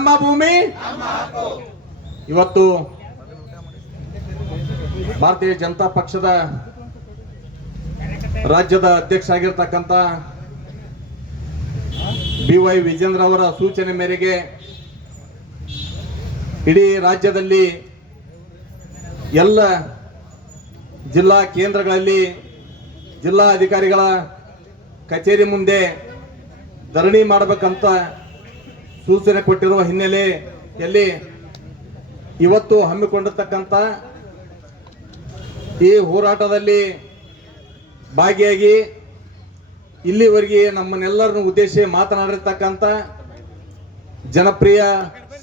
ನಮ್ಮ ಭೂಮಿ. ಇವತ್ತು ಭಾರತೀಯ ಜನತಾ ಪಕ್ಷದ ರಾಜ್ಯದ ಅಧ್ಯಕ್ಷ ಆಗಿರ್ತಕ್ಕಂಥ BY ವಿಜೇಂದ್ರ ಅವರ ಸೂಚನೆ ಮೇರೆಗೆ ಇಡೀ ರಾಜ್ಯದಲ್ಲಿ ಎಲ್ಲ ಜಿಲ್ಲಾ ಕೇಂದ್ರಗಳಲ್ಲಿ ಜಿಲ್ಲಾ ಅಧಿಕಾರಿಗಳ ಕಚೇರಿ ಮುಂದೆ ಧರಣಿ ಮಾಡಬೇಕಂತ ಸೂಚನೆ ಕೊಟ್ಟಿರುವ ಹಿನ್ನೆಲೆಯಲ್ಲಿ ಇವತ್ತು ಹಮ್ಮಿಕೊಂಡಿರ್ತಕ್ಕಂಥ ಈ ಹೋರಾಟದಲ್ಲಿ ಭಾಗಿಯಾಗಿ ಇಲ್ಲಿವರೆಗೆ ನಮ್ಮನ್ನೆಲ್ಲರನ್ನು ಉದ್ದೇಶಿಸಿ ಮಾತನಾಡಿರ್ತಕ್ಕಂಥ ಜನಪ್ರಿಯ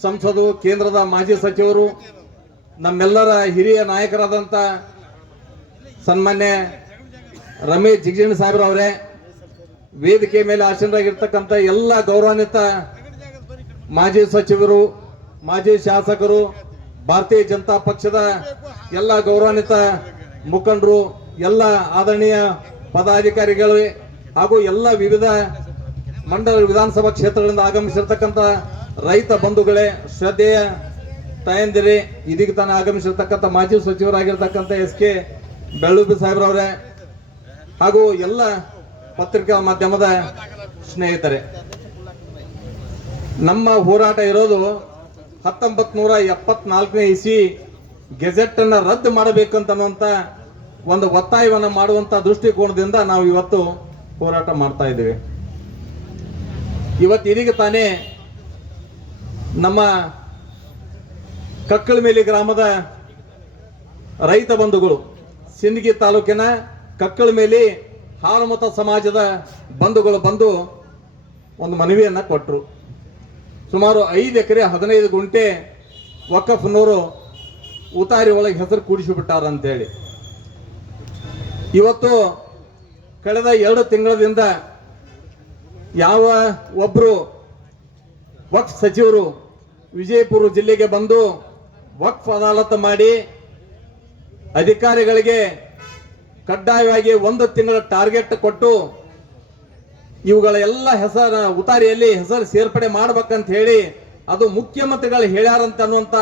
ಸಂಸದರು, ಕೇಂದ್ರದ ಮಾಜಿ ಸಚಿವರು, ನಮ್ಮೆಲ್ಲರ ಹಿರಿಯ ನಾಯಕರಾದಂಥ ಸನ್ಮಾನ್ಯ ರಮೇಶ್ ಜಿಗಜಿಣಗಿ ಸಾಹೇಬ್ರವರೇ, ವೇದಿಕೆ ಮೇಲೆ ಆಸೀನರಾಗಿರ್ತಕ್ಕಂಥ ಎಲ್ಲ ಗೌರವಾನ್ವಿತ ಮಾಜಿ ಸಚಿವರು, ಮಾಜಿ ಶಾಸಕರು, ಭಾರತೀಯ ಜನತಾ ಪಕ್ಷದ ಎಲ್ಲ ಗೌರವಾನ್ವಿತ ಮುಖಂಡರು, ಎಲ್ಲ ಆದರಣೀಯ ಪದಾಧಿಕಾರಿಗಳು ಹಾಗೂ ಎಲ್ಲ ವಿವಿಧ ಮಂಡಲ ವಿಧಾನಸಭಾ ಕ್ಷೇತ್ರಗಳಿಂದ ಆಗಮಿಸಿರ್ತಕ್ಕಂಥ ರೈತ ಬಂಧುಗಳೇ, ಶ್ರದ್ಧೆಯ ತಾಯಂದಿರೇ, ಇದೀಗ ತಾನು ಆಗಮಿಸಿರ್ತಕ್ಕಂಥ ಮಾಜಿ ಸಚಿವರಾಗಿರ್ತಕ್ಕಂಥ SK ಬೆಳ್ಳೂಬಿ ಸಾಹೇಬ್ರವರೇ ಹಾಗೂ ಎಲ್ಲ ಪತ್ರಿಕಾ ಮಾಧ್ಯಮದ ಸ್ನೇಹಿತರೆ, ನಮ್ಮ ಹೋರಾಟ ಇರೋದು 1974ನೇ ಇಸ್ವಿ ಗೆಜೆಟ್ ಅನ್ನ ರದ್ದು ಮಾಡಬೇಕಂತನ್ನುವಂತ ಒಂದು ಒತ್ತಾಯವನ್ನು ಮಾಡುವಂತ ದೃಷ್ಟಿಕೋನದಿಂದ ನಾವು ಇವತ್ತು ಹೋರಾಟ ಮಾಡ್ತಾ ಇದ್ದೇವೆ. ಇವತ್ತು ಇದೀಗ ತಾನೇ ನಮ್ಮ ಕಕ್ಕಳಮೇಲಿ ಗ್ರಾಮದ ರೈತ ಬಂಧುಗಳು, ಸಿಂದಗಿ ತಾಲೂಕಿನ ಕಕ್ಕಳಮೇಲಿ ಹಾಲಮತ ಸಮಾಜದ ಬಂಧುಗಳು ಬಂದು ಒಂದು ಮನವಿಯನ್ನ ಕೊಟ್ಟರು. ಸುಮಾರು 5 ಎಕರೆ 15 ಗುಂಟೆ ವಕಫ್ನವರು ಉತಾರಿ ಒಳಗೆ ಹೆಸರು ಕೂಡಿಸಿಬಿಟ್ಟಾರ ಅಂತೇಳಿ ಇವತ್ತು ಕಳೆದ 2 ತಿಂಗಳಿಂದ ಯಾವ ಒಬ್ರು ವಕ್ಫ್ ಸಚಿವರು ವಿಜಯಪುರ ಜಿಲ್ಲೆಗೆ ಬಂದು ವಕ್ಫ್ ಅದಾಲತ್ ಮಾಡಿ ಅಧಿಕಾರಿಗಳಿಗೆ ಕಡ್ಡಾಯವಾಗಿ 1 ತಿಂಗಳ ಟಾರ್ಗೆಟ್ ಕೊಟ್ಟು ಇವುಗಳ ಎಲ್ಲ ಹೆಸರ ಉತಾರಿಯಲ್ಲಿ ಹೆಸರು ಸೇರ್ಪಡೆ ಮಾಡ್ಬೇಕಂತ ಹೇಳಿ ಅದು ಮುಖ್ಯಮಂತ್ರಿಗಳು ಹೇಳ್ಯಾರಂತ ಅನ್ನುವಂತ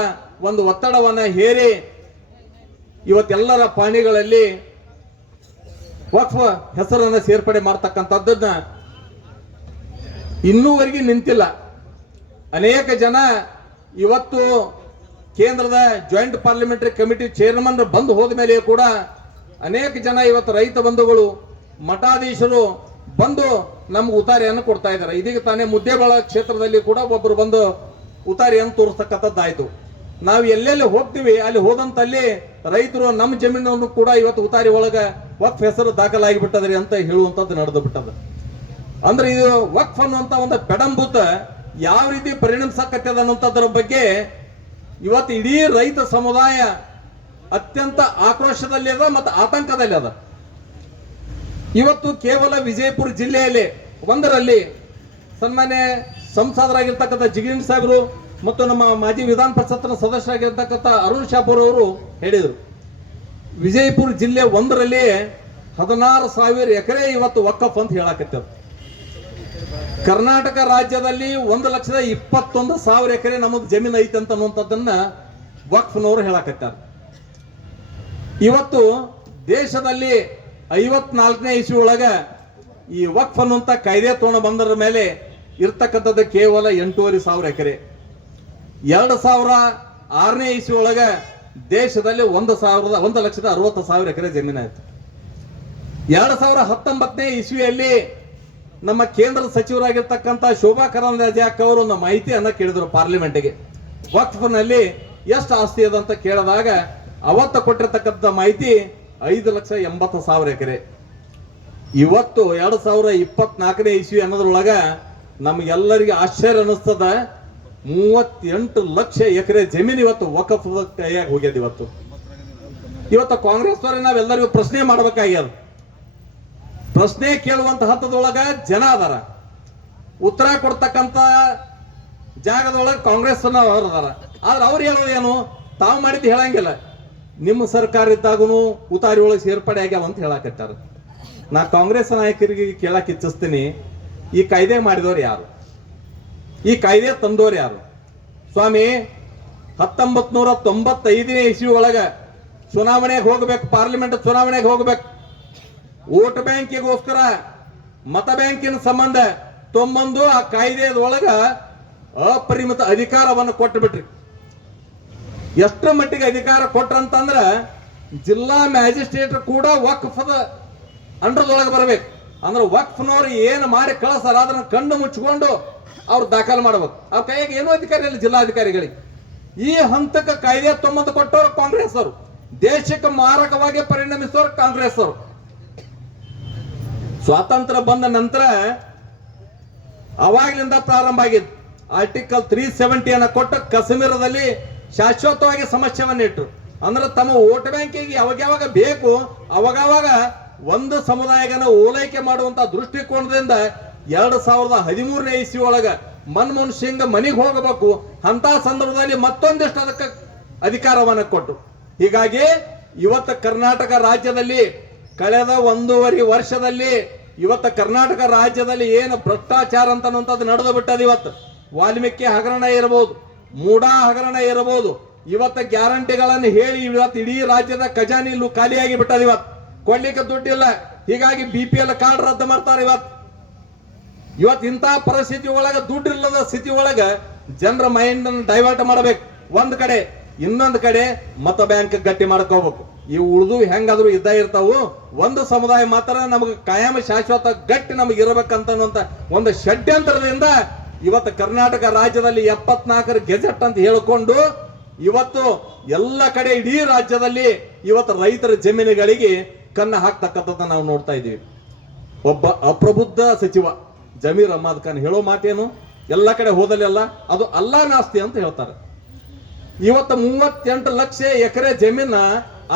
ಒಂದು ಒತ್ತಡವನ್ನ ಹೇರಿ ಇವತ್ತೆಲ್ಲರ ಪಾಣಿಗಳಲ್ಲಿ ವಕ್ಫ್ ಹೆಸರನ್ನ ಸೇರ್ಪಡೆ ಮಾಡ್ತಕ್ಕಂಥದ್ದನ್ನ ಇನ್ನೂವರೆಗೆ ನಿಂತಿಲ್ಲ. ಅನೇಕ ಜನ ಇವತ್ತು ಕೇಂದ್ರದ ಜಾಯಿಂಟ್ ಪಾರ್ಲಿಮೆಂಟರಿ ಕಮಿಟಿ ಚೇರ್ಮನ್ ಬಂದು ಹೋದ ಮೇಲೆ ಕೂಡ ಅನೇಕ ಜನ ಇವತ್ತು ರೈತ ಬಂಧುಗಳು, ಮಠಾಧೀಶರು ಬಂದು ನಮ್ಗೆ ಉತಾರಿಯನ್ನು ಕೊಡ್ತಾ ಇದ್ದಾರೆ. ಇದೀಗ ತಾನೇ ಮುದ್ದೇಬಾಳ ಕ್ಷೇತ್ರದಲ್ಲಿ ಕೂಡ ಒಬ್ಬರು ಬಂದು ಉತಾರಿಯನ್ನು ತೋರಿಸ್ತಕ್ಕಂಥದ್ದಾಯ್ತು. ನಾವು ಎಲ್ಲೆಲ್ಲಿ ಹೋಗ್ತೀವಿ ಅಲ್ಲಿ ಹೋದಂತಲ್ಲಿ ರೈತರು ನಮ್ಮ ಜಮೀನನ್ನು ಕೂಡ ಇವತ್ತು ಉತಾರಿ ಒಳಗ ವಕ್ಫ್ ಹೆಸರು ದಾಖಲಾಗಿಬಿಟ್ಟದ್ರಿ ಅಂತ ಹೇಳುವಂಥದ್ದು ನಡೆದು ಬಿಟ್ಟದ. ಅಂದ್ರೆ ಇದು ವಕ್ಫ್ ಅನ್ನುವಂತ ಒಂದು ಪೆಡಂಭೂತ ಯಾವ ರೀತಿ ಪರಿಣಮಿಸಕತ್ತದ ಅನ್ನುವಂಥದ್ರ ಬಗ್ಗೆ ಇವತ್ತು ಇಡೀ ರೈತ ಸಮುದಾಯ ಅತ್ಯಂತ ಆಕ್ರೋಶದಲ್ಲಿ ಅದ ಮತ್ತು ಆತಂಕದಲ್ಲಿ ಅದ. ಇವತ್ತು ಕೇವಲ ವಿಜಯಪುರ ಜಿಲ್ಲೆಯಲ್ಲಿ ಒಂದರಲ್ಲಿ ಸನ್ಮಾನ್ಯ ಸಂಸದರಾಗಿರ್ತಕ್ಕಂಥ ಜಿಗಜಿಣಗಿ ಸಾಹೇಬರು ಮತ್ತು ನಮ್ಮ ಮಾಜಿ ವಿಧಾನ ಪರಿಷತ್ನ ಸದಸ್ಯರಾಗಿರ್ತಕ್ಕಂಥ ಅರುಣ್ ಶಾಪೂರ್ ಅವರು ಹೇಳಿದರು, ವಿಜಯಪುರ ಜಿಲ್ಲೆ ಒಂದರಲ್ಲಿ 16,000 ಎಕರೆ ಇವತ್ತು ವಕ್ಫ್ ಅಂತ ಹೇಳಕತ್ತದ. ಕರ್ನಾಟಕ ರಾಜ್ಯದಲ್ಲಿ 1,21,000 ಎಕರೆ ನಮಗ್ ಜಮೀನು ಐತೆ ಅಂತ ಅನ್ನುವಂಥದ್ದನ್ನ ವಕ್ಫ್ನವರು ಹೇಳಕತ್ತಾರ. ಇವತ್ತು ದೇಶದಲ್ಲಿ 54ನೇ ಇಸ್ವಿ ಒಳಗ ಈ ವಕ್ಫ್ ಅನ್ನುವಂತ ಕಾಯ್ದೆ ತಗೊಂಡು ಬಂದರ ಮೇಲೆ ಇರ್ತಕ್ಕಂಥದ್ದು ಕೇವಲ 8,500 ಎಕರೆ. 2006ನೇ ಇಸ್ವಿ ಒಳಗ ದೇಶದಲ್ಲಿ 1,60,000 ಎಕರೆ ಜಮೀನು ಆಯ್ತು. 2019ನೇ ಇಸ್ವಿಯಲ್ಲಿ ನಮ್ಮ ಕೇಂದ್ರ ಸಚಿವರಾಗಿರ್ತಕ್ಕಂಥ ಶೋಭಾ ಕರಂದ್ಲಾಜೆ ಅವರು ಒಂದು ಮಾಹಿತಿಯನ್ನ ಕೇಳಿದ್ರು ಪಾರ್ಲಿಮೆಂಟ್ಗೆ, ವಕ್ಫ್ನಲ್ಲಿ ಎಷ್ಟು ಆಸ್ತಿ ಅದ ಅಂತ ಕೇಳಿದಾಗ ಅವತ್ತು ಕೊಟ್ಟಿರ್ತಕ್ಕಂಥ ಮಾಹಿತಿ 5,80,000 ಎಕರೆ. ಇವತ್ತು 2024ನೇ ಇಸ್ವಿ ಅನ್ನೋದ್ರೊಳಗ ನಮ್ಗೆಲ್ಲರಿಗೆ ಆಶ್ಚರ್ಯ ಅನಿಸ್ತದ, 38 ಲಕ್ಷ ಎಕರೆ ಜಮೀನು ಇವತ್ತು ವಕ್ಫ್ ಕೈಯಾಗಿ ಹೋಗ್ಯದ. ಇವತ್ತು ಕಾಂಗ್ರೆಸ್ ಅವರೇ ನಾವೆಲ್ಲರಿಗೂ ಪ್ರಶ್ನೆ ಮಾಡ್ಬೇಕಾಗ್ಯದ. ಪ್ರಶ್ನೆ ಕೇಳುವಂತ ಹಂತದೊಳಗ ಜನ ಅದಾರ, ಉತ್ತರ ಕೊಡ್ತಕ್ಕಂತ ಜಾಗದೊಳಗೆ ಕಾಂಗ್ರೆಸ್ ಅವರು ಅದಾರ. ಆದ್ರೆ ಅವ್ರು ಹೇಳೋದೇನು, ತಾವು ಮಾಡಿದ್ದು ಹೇಳಂಗಿಲ್ಲ, ನಿಮ್ಮ ಸರ್ಕಾರ ಇದ್ದಾಗೂ ಉತಾರಿ ಒಳಗೆ ಸೇರ್ಪಡೆ ಆಗ್ಯಾವ ಅಂತ ಹೇಳಕತ್ತಾರ. ನಾ ಕಾಂಗ್ರೆಸ್ ನಾಯಕರಿಗೆ ಕೇಳಕ್ ಇಚ್ಛಿಸ್ತೀನಿ, ಈ ಕಾಯ್ದೆ ಮಾಡಿದವ್ರು ಯಾರು, ಈ ಕಾಯ್ದೆ ತಂದವ್ರು ಯಾರು? ಸ್ವಾಮಿ 1995ನೇ ಇಸ್ವಿ ಒಳಗ ಚುನಾವಣೆಗೆ ಹೋಗ್ಬೇಕು, ಪಾರ್ಲಿಮೆಂಟ್ ಚುನಾವಣೆಗೆ ಹೋಗ್ಬೇಕು. ವೋಟ್ ಬ್ಯಾಂಕಿಗೋಸ್ಕರ ಮತ ಬ್ಯಾಂಕಿನ ಸಂಬಂಧ ತೊಂಬಂದು ಆ ಕಾಯ್ದೆಯೊಳಗ ಅಪರಿಮಿತ ಅಧಿಕಾರವನ್ನು ಕೊಟ್ಟು ಬಿಟ್ರಿ. ಎಷ್ಟರ ಮಟ್ಟಿಗೆ ಅಧಿಕಾರ ಕೊಟ್ರಂತಂದ್ರ ಜಿಲ್ಲಾ ಮ್ಯಾಜಿಸ್ಟ್ರೇಟ್ ಕೂಡ ವಕ್ಫದ ಅಂಡರ್ದೊಳಗೆ ಬರಬೇಕು. ಅಂದ್ರೆ ವಕ್ಫ್ನವ್ರು ಏನು ಮಾಡಿ ಕಳಿಸ್ತಾರ ಅದನ್ನ ಕಣ್ಣು ಮುಚ್ಚಿಕೊಂಡು ಅವ್ರು ದಾಖಲು ಮಾಡ್ಬೇಕು. ಅವ್ರ ಕೈಯಾಗ ಏನೂ ಅಧಿಕಾರ ಇಲ್ಲ ಜಿಲ್ಲಾಧಿಕಾರಿಗಳಿಗೆ. ಈ ಹಂತಕ್ಕೆ ಕಾಯ್ದೆ ತೊಂಬತ್ತು ಕೊಟ್ಟವರು ಕಾಂಗ್ರೆಸ್ ಅವರು, ದೇಶಕ್ಕೆ ಮಾರಕವಾಗಿ ಪರಿಣಮಿಸೋರು ಕಾಂಗ್ರೆಸ್ ಅವರು. ಸ್ವಾತಂತ್ರ್ಯ ಬಂದ ನಂತರ ಅವಾಗ್ಲಿಂದ ಪ್ರಾರಂಭ ಆಗಿದ್ದು. ಆರ್ಟಿಕಲ್ 370 ಕೊಟ್ಟು ಕಾಶ್ಮೀರದಲ್ಲಿ ಶಾಶ್ವತವಾಗಿ ಸಮಸ್ಯೆಯನ್ನು ಇಟ್ಟರು. ಅಂದ್ರೆ ತಮ್ಮ ವೋಟ್ ಬ್ಯಾಂಕಿಗೆ ಯಾವಾಗ ಬೇಕು ಅವಾಗವಾಗ ಒಂದು ಸಮುದಾಯಗನ ಓಲೈಕೆ ಮಾಡುವಂತ ದೃಷ್ಟಿಕೋನದಿಂದ 2013ನೇ ಇಸ್ವಿ ಒಳಗ ಮನಮೋಹನ್ ಸಿಂಗ್ ಮನೆಗೆ ಹೋಗಬೇಕು ಅಂತ ಸಂದರ್ಭದಲ್ಲಿ ಮತ್ತೊಂದಿಷ್ಟು ಅದಕ್ಕೆ ಅಧಿಕಾರವನ್ನು ಕೊಟ್ಟು. ಹೀಗಾಗಿ ಇವತ್ತು ಕರ್ನಾಟಕ ರಾಜ್ಯದಲ್ಲಿ ಕಳೆದ 1.5 ವರ್ಷದಲ್ಲಿ ಇವತ್ತು ಕರ್ನಾಟಕ ರಾಜ್ಯದಲ್ಲಿ ಏನು ಭ್ರಷ್ಟಾಚಾರ ಅಂತನ್ನುವಂಥದ್ದು ನಡೆದು ಬಿಟ್ಟದ. ಇವತ್ತು ವಾಲ್ಮೀಕಿ ಹಗರಣ ಇರಬಹುದು, ಮೂಡಾ ಹಗರಣ ಇರಬಹುದು. ಇವತ್ತು ಗ್ಯಾರಂಟಿಗಳನ್ನು ಹೇಳಿ ಇವತ್ತು ಇಡೀ ರಾಜ್ಯದ ಖಜಾನೆ ಇಲ್ಲೂ ಖಾಲಿಯಾಗಿ ಬಿಟ್ಟದ. ಇವತ್ತು ಕೊಡ್ಲಿಕ್ಕೆ ದುಡ್ಡಿಲ್ಲ, ಹೀಗಾಗಿ BPL ಕಾರ್ಡ್ ರದ್ದು ಮಾಡ್ತಾರೆ. ಇವತ್ತು ಇಂತಹ ಪರಿಸ್ಥಿತಿ ಒಳಗ ದುಡ್ಡಿಲ್ಲದ ಸ್ಥಿತಿ ಒಳಗ ಜನರ ಮೈಂಡ್ ಡೈವರ್ಟ್ ಮಾಡಬೇಕು ಒಂದ್ ಕಡೆ, ಇನ್ನೊಂದು ಕಡೆ ಮತ ಬ್ಯಾಂಕ್ ಗಟ್ಟಿ ಮಾಡ್ಕೋಬೇಕು. ಈ ಉಳಿದು ಹೆಂಗಾದ್ರು ಇದ್ದ ಇರ್ತಾವು. ಒಂದು ಸಮುದಾಯ ಮಾತ್ರ ನಮಗೆ ಕಾಯಂ ಶಾಶ್ವತ ಗಟ್ಟಿ ನಮಗೆ ಇರಬೇಕಂತ ಒಂದು ಷಡ್ಯಂತ್ರದಿಂದ ಇವತ್ತು ಕರ್ನಾಟಕ ರಾಜ್ಯದಲ್ಲಿ 74 ಗೆಜೆಟ್ ಅಂತ ಹೇಳಿಕೊಂಡು ಇವತ್ತು ಎಲ್ಲ ಕಡೆ ಇಡೀ ರಾಜ್ಯದಲ್ಲಿ ಇವತ್ತು ರೈತರ ಜಮೀನುಗಳಿಗೆ ಕನ್ನ ಹಾಕ್ತಕ್ಕಂಥದ್ದು ನಾವು ನೋಡ್ತಾ ಇದ್ದೀವಿ. ಒಬ್ಬ ಅಪ್ರಬುದ್ಧ ಸಚಿವ ಜಮೀರ್ ಅಹ್ಮದ್ ಖಾನ್ ಹೇಳೋ ಮಾತೇನು, ಎಲ್ಲ ಕಡೆ ಹೋದಲ್ಲೆಲ್ಲ ಅದು ಅಲ್ಲಾ ನಾಸ್ತಿ ಅಂತ ಹೇಳ್ತಾರೆ. ಇವತ್ತು 38 ಲಕ್ಷ ಎಕರೆ ಜಮೀನ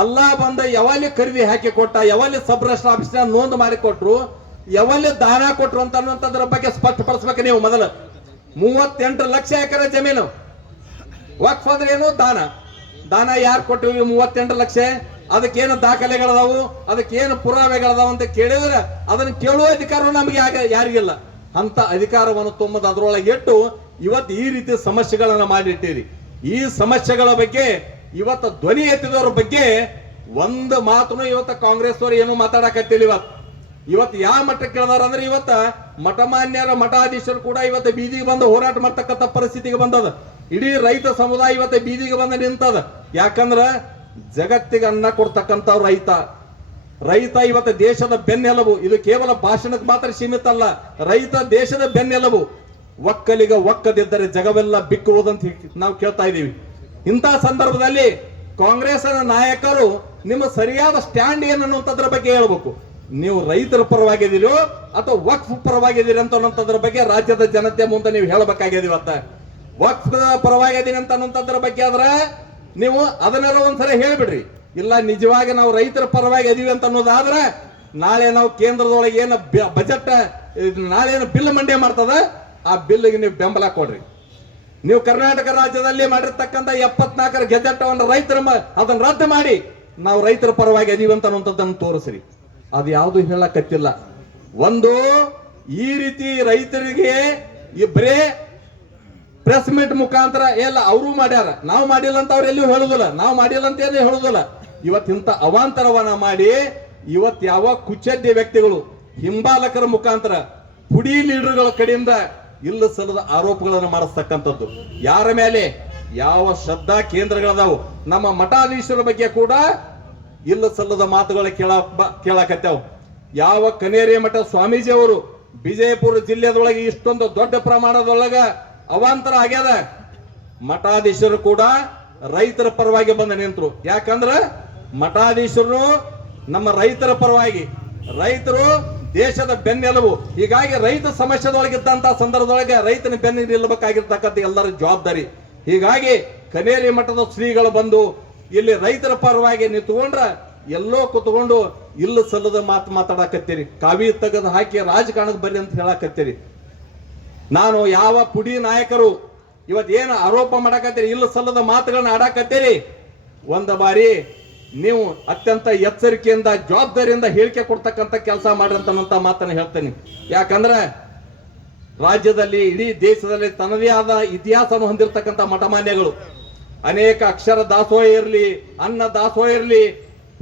ಅಲ್ಲಾ ಬಂದ ಯಾವಲ್ಲಿ ಖರೀದಿ ಹಾಕಿ ಕೊಟ್ಟ, ಯಾವಲ್ಲಿ ಸಬ್ ರಿಜಿಸ್ಟರ್ ಆಫೀಸ್ ನೋಂದು ಮಾಡಿ ಕೊಟ್ರು, ಯಾವಲ್ಲಿ ದಾನ ಕೊಟ್ರು ಅಂತ ಅನ್ನುವಂಥದ್ರ ಬಗ್ಗೆ ಸ್ಪಷ್ಟಪಡಿಸ್ಬೇಕು ನೀವು. ಮೊದಲು 38 ಲಕ್ಷ ಎಕರೆ ಜಮೀನು ವಕ್ಫ್ ಅಂದ್ರೆ ಏನು, ದಾನ ಯಾರು ಕೊಟ್ಟಿವಿ 38 ಲಕ್ಷ, ಅದಕ್ಕೇನು ದಾಖಲೆಗಳದಾವು, ಅದಕ್ಕೇನು ಪುರಾವೆಗಳದಾವ ಅಂತ ಕೇಳಿದ್ರೆ ಅದನ್ನ ಕೇಳುವ ಅಧಿಕಾರ ನಮಗೆ ಯಾರಿಗಿಲ್ಲ. ಅಂತ ಅಧಿಕಾರವನ್ನು ತುಂಬದ ಅದರೊಳಗೆ ಇಟ್ಟು ಇವತ್ತು ಈ ರೀತಿ ಸಮಸ್ಯೆಗಳನ್ನ ಮಾಡಿಟ್ಟಿರಿ. ಈ ಸಮಸ್ಯೆಗಳ ಬಗ್ಗೆ ಇವತ್ತು ಧ್ವನಿ ಎತ್ತಿದವ್ರ ಬಗ್ಗೆ ಒಂದು ಮಾತನ್ನು ಇವತ್ತು ಕಾಂಗ್ರೆಸ್ ಅವರು ಏನು ಮಾತಾಡಕತ್ತಿಲ್ಲ. ಇವತ್ತು ಯಾವ ಮಟ್ಟಕ್ಕೆ ಕೇಳಿದಾರ ಅಂದ್ರೆ ಇವತ್ತ ಮಠಮಾನ್ಯರ ಮಠಾಧೀಶರು ಕೂಡ ಇವತ್ತು ಬೀದಿಗೆ ಬಂದು ಹೋರಾಟ ಮಾಡ್ತಕ್ಕಂಥ ಪರಿಸ್ಥಿತಿಗೆ ಬಂದದ. ಇಡೀ ರೈತ ಸಮುದಾಯ ಇವತ್ತು ಬೀದಿಗೆ ಬಂದು ನಿಂತದ. ಯಾಕಂದ್ರ ಜಗತ್ತಿಗೆ ಅನ್ನ ಕೊಡ್ತಕ್ಕಂಥ ರೈತ ಇವತ್ತು ದೇಶದ ಬೆನ್ನೆಲುಬು. ಇದು ಕೇವಲ ಭಾಷಣಕ್ಕೆ ಮಾತ್ರ ಸೀಮಿತ ಅಲ್ಲ, ರೈತ ದೇಶದ ಬೆನ್ನೆಲುಬು. ಒಕ್ಕಲಿಗ ಒಕ್ಕದಿದ್ದರೆ ಜಗವೆಲ್ಲ ಬಿಕ್ಕುವುದಂತ ನಾವು ಕೇಳ್ತಾ ಇದ್ದೀವಿ. ಇಂತಹ ಸಂದರ್ಭದಲ್ಲಿ ಕಾಂಗ್ರೆಸ್ ನಾಯಕರು ನಿಮ್ಮ ಸರಿಯಾದ ಸ್ಟ್ಯಾಂಡ್ ಏನನ್ನುವಂಥದ್ರ ಬಗ್ಗೆ ಹೇಳ್ಬೇಕು. ನೀವು ರೈತರ ಪರವಾಗಿದ್ದೀರೋ ಅಥವಾ ವಕ್ಫ್ ಪರವಾಗಿದ್ದೀರಿ ಅನ್ನೋಂಥದ್ರ ಬಗ್ಗೆ ರಾಜ್ಯದ ಜನತೆ ಮುಂದೆ ನೀವು ಹೇಳಬೇಕಾಗಿದೆ. ಇವತ್ತ ವಕ್ಫ್ ಪರವಾಗಿದ್ದೀನಿ ಅಂತ ಅನ್ನೋಂಥದ್ರ ಬಗ್ಗೆ ಆದ್ರೆ ನೀವು ಅದನ್ನೆಲ್ಲ ಒಂದ್ಸರಿ ಹೇಳ್ಬಿಡ್ರಿ. ಇಲ್ಲ ನಿಜವಾಗಿ ನಾವು ರೈತರ ಪರವಾಗಿ ಅದೀವಿ ಅಂತ ಅನ್ನೋದಾದ್ರೆ ನಾಳೆ ನಾವು ಕೇಂದ್ರದೊಳಗೆ ಏನು ಬಜೆಟ್ ನಾಳೆ ಏನು ಬಿಲ್ ಮಂಡನೆ ಮಾಡ್ತದ ಆ ಬಿಲ್ಗೆ ನೀವು ಬೆಂಬಲ ಕೊಡ್ರಿ. ನೀವು ಕರ್ನಾಟಕ ರಾಜ್ಯದಲ್ಲಿ ಮಾಡಿರ್ತಕ್ಕಂಥ 74 ಗೆಜೆಟ್ ರೈತರ ಅದನ್ನ ರದ್ದು ಮಾಡಿ ನಾವು ರೈತರ ಪರವಾಗಿ ಅದೀವಿ ಅಂತ ಅನ್ನೋಂಥದ್ದನ್ನು ತೋರಿಸ್ರಿ. ಅದು ಯಾವುದು ಹೇಳಕತ್ತಿಲ್ಲ. ಒಂದು ಈ ರೀತಿ ರೈತರಿಗೆ ಬರೇ ಪ್ರೆಸ್ ಮೀಟ್ ಮುಖಾಂತರ ಎಲ್ಲ ಅವರು ಮಾಡ್ಯಾರ, ನಾವು ಮಾಡಿಲ್ಲ ಅಂತ ಅವ್ರು ಎಲ್ಲಿಯೂ ಹೇಳುದಿಲ್ಲ, ನಾವು ಮಾಡಿಲ್ಲ ಅಂತ ಏನು ಹೇಳುದಿಲ್ಲ. ಇವತ್ತಿಂತ ಅವಾಂತರವನ್ನ ಮಾಡಿ ಇವತ್ತು ಯಾವ ಕುಚದ್ಯ ವ್ಯಕ್ತಿಗಳು ಹಿಂಬಾಲಕರ ಮುಖಾಂತರ ಪುಡಿ ಲೀಡರ್ಗಳ ಕಡೆಯಿಂದ ಇಲ್ಲ ಸಲ್ಲದ ಆರೋಪಗಳನ್ನು ಮಾಡಿಸ್ತಕ್ಕಂಥದ್ದು. ಯಾರ ಮೇಲೆ ಯಾವ ಶ್ರದ್ಧಾ ಕೇಂದ್ರಗಳದಾವು, ನಮ್ಮ ಮಠಾಧೀಶರ ಬಗ್ಗೆ ಕೂಡ ಇಲ್ಲ ಸಲ್ಲದ ಮಾತುಗಳು ಕೇಳಕತ್ತಾವ. ಯಾವ ಕನೇರಿ ಮಠ ಸ್ವಾಮೀಜಿ ಅವರು ವಿಜಯಪುರ ಜಿಲ್ಲೆದೊಳಗೆ ಇಷ್ಟೊಂದು ದೊಡ್ಡ ಪ್ರಮಾಣದೊಳಗ ಅವಾಂತರ ಆಗ್ಯದ, ಮಠಾಧೀಶರು ಕೂಡ ರೈತರ ಪರವಾಗಿ ಬಂದು ನಿಂತರು. ಯಾಕಂದ್ರ ಮಠಾಧೀಶರು ನಮ್ಮ ರೈತರ ಪರವಾಗಿ, ರೈತರು ದೇಶದ ಬೆನ್ನೆಲುಬು. ಹೀಗಾಗಿ ರೈತ ಸಮಸ್ಯೆದೊಳಗಿದ್ದಂತ ಸಂದರ್ಭದೊಳಗೆ ರೈತನ ಬೆನ್ನು ನಿಲ್ಲಬೇಕಾಗಿರ್ತಕ್ಕಂಥ ಎಲ್ಲರ ಜವಾಬ್ದಾರಿ. ಹೀಗಾಗಿ ಕನೇರಿ ಮಠದ ಶ್ರೀಗಳು ಬಂದು ಇಲ್ಲಿ ರೈತರ ಪರವಾಗಿ ನಿಂತುಕೊಂಡ್ರ ಎಲ್ಲೋ ಕುತ್ಕೊಂಡು ಇಲ್ಲ ಸಲ್ಲದ ಮಾತಾಡಕತ್ತೀರಿ, ಕಾವಿ ತೆಗೆದು ಹಾಕಿ ರಾಜಕಾರಣಕ್ಕೆ ಬರ್ರಿ ಅಂತ ಹೇಳಕತ್ತೀರಿ. ನಾನು ಯಾವ ಪುಡಿ ನಾಯಕರು ಇವತ್ತೇನು ಆರೋಪ ಮಾಡಕತ್ತೀರಿ, ಇಲ್ಲ ಸಲ್ಲದ ಮಾತುಗಳನ್ನ ಆಡಕತ್ತೀರಿ, ಒಂದು ಬಾರಿ ನೀವು ಅತ್ಯಂತ ಎಚ್ಚರಿಕೆಯಿಂದ ಜವಾಬ್ದಾರಿಯಿಂದ ಹೇಳಿಕೆ ಕೊಡ್ತಕ್ಕಂಥ ಕೆಲಸ ಮಾಡ್ರಂತ ಮಾತನ್ನ ಹೇಳ್ತೇನೆ. ಯಾಕಂದ್ರೆ ರಾಜ್ಯದಲ್ಲಿ ಇಡೀ ದೇಶದಲ್ಲಿ ತನ್ನದೇ ಆದ ಇತಿಹಾಸವನ್ನು ಹೊಂದಿರತಕ್ಕಂಥ ಮಠಮಾನ್ಯಗಳು. ಅನೇಕ ಅಕ್ಷರ ದಾಸೋಹ ಇರಲಿ, ಅನ್ನ ದಾಸೋಹ ಇರಲಿ,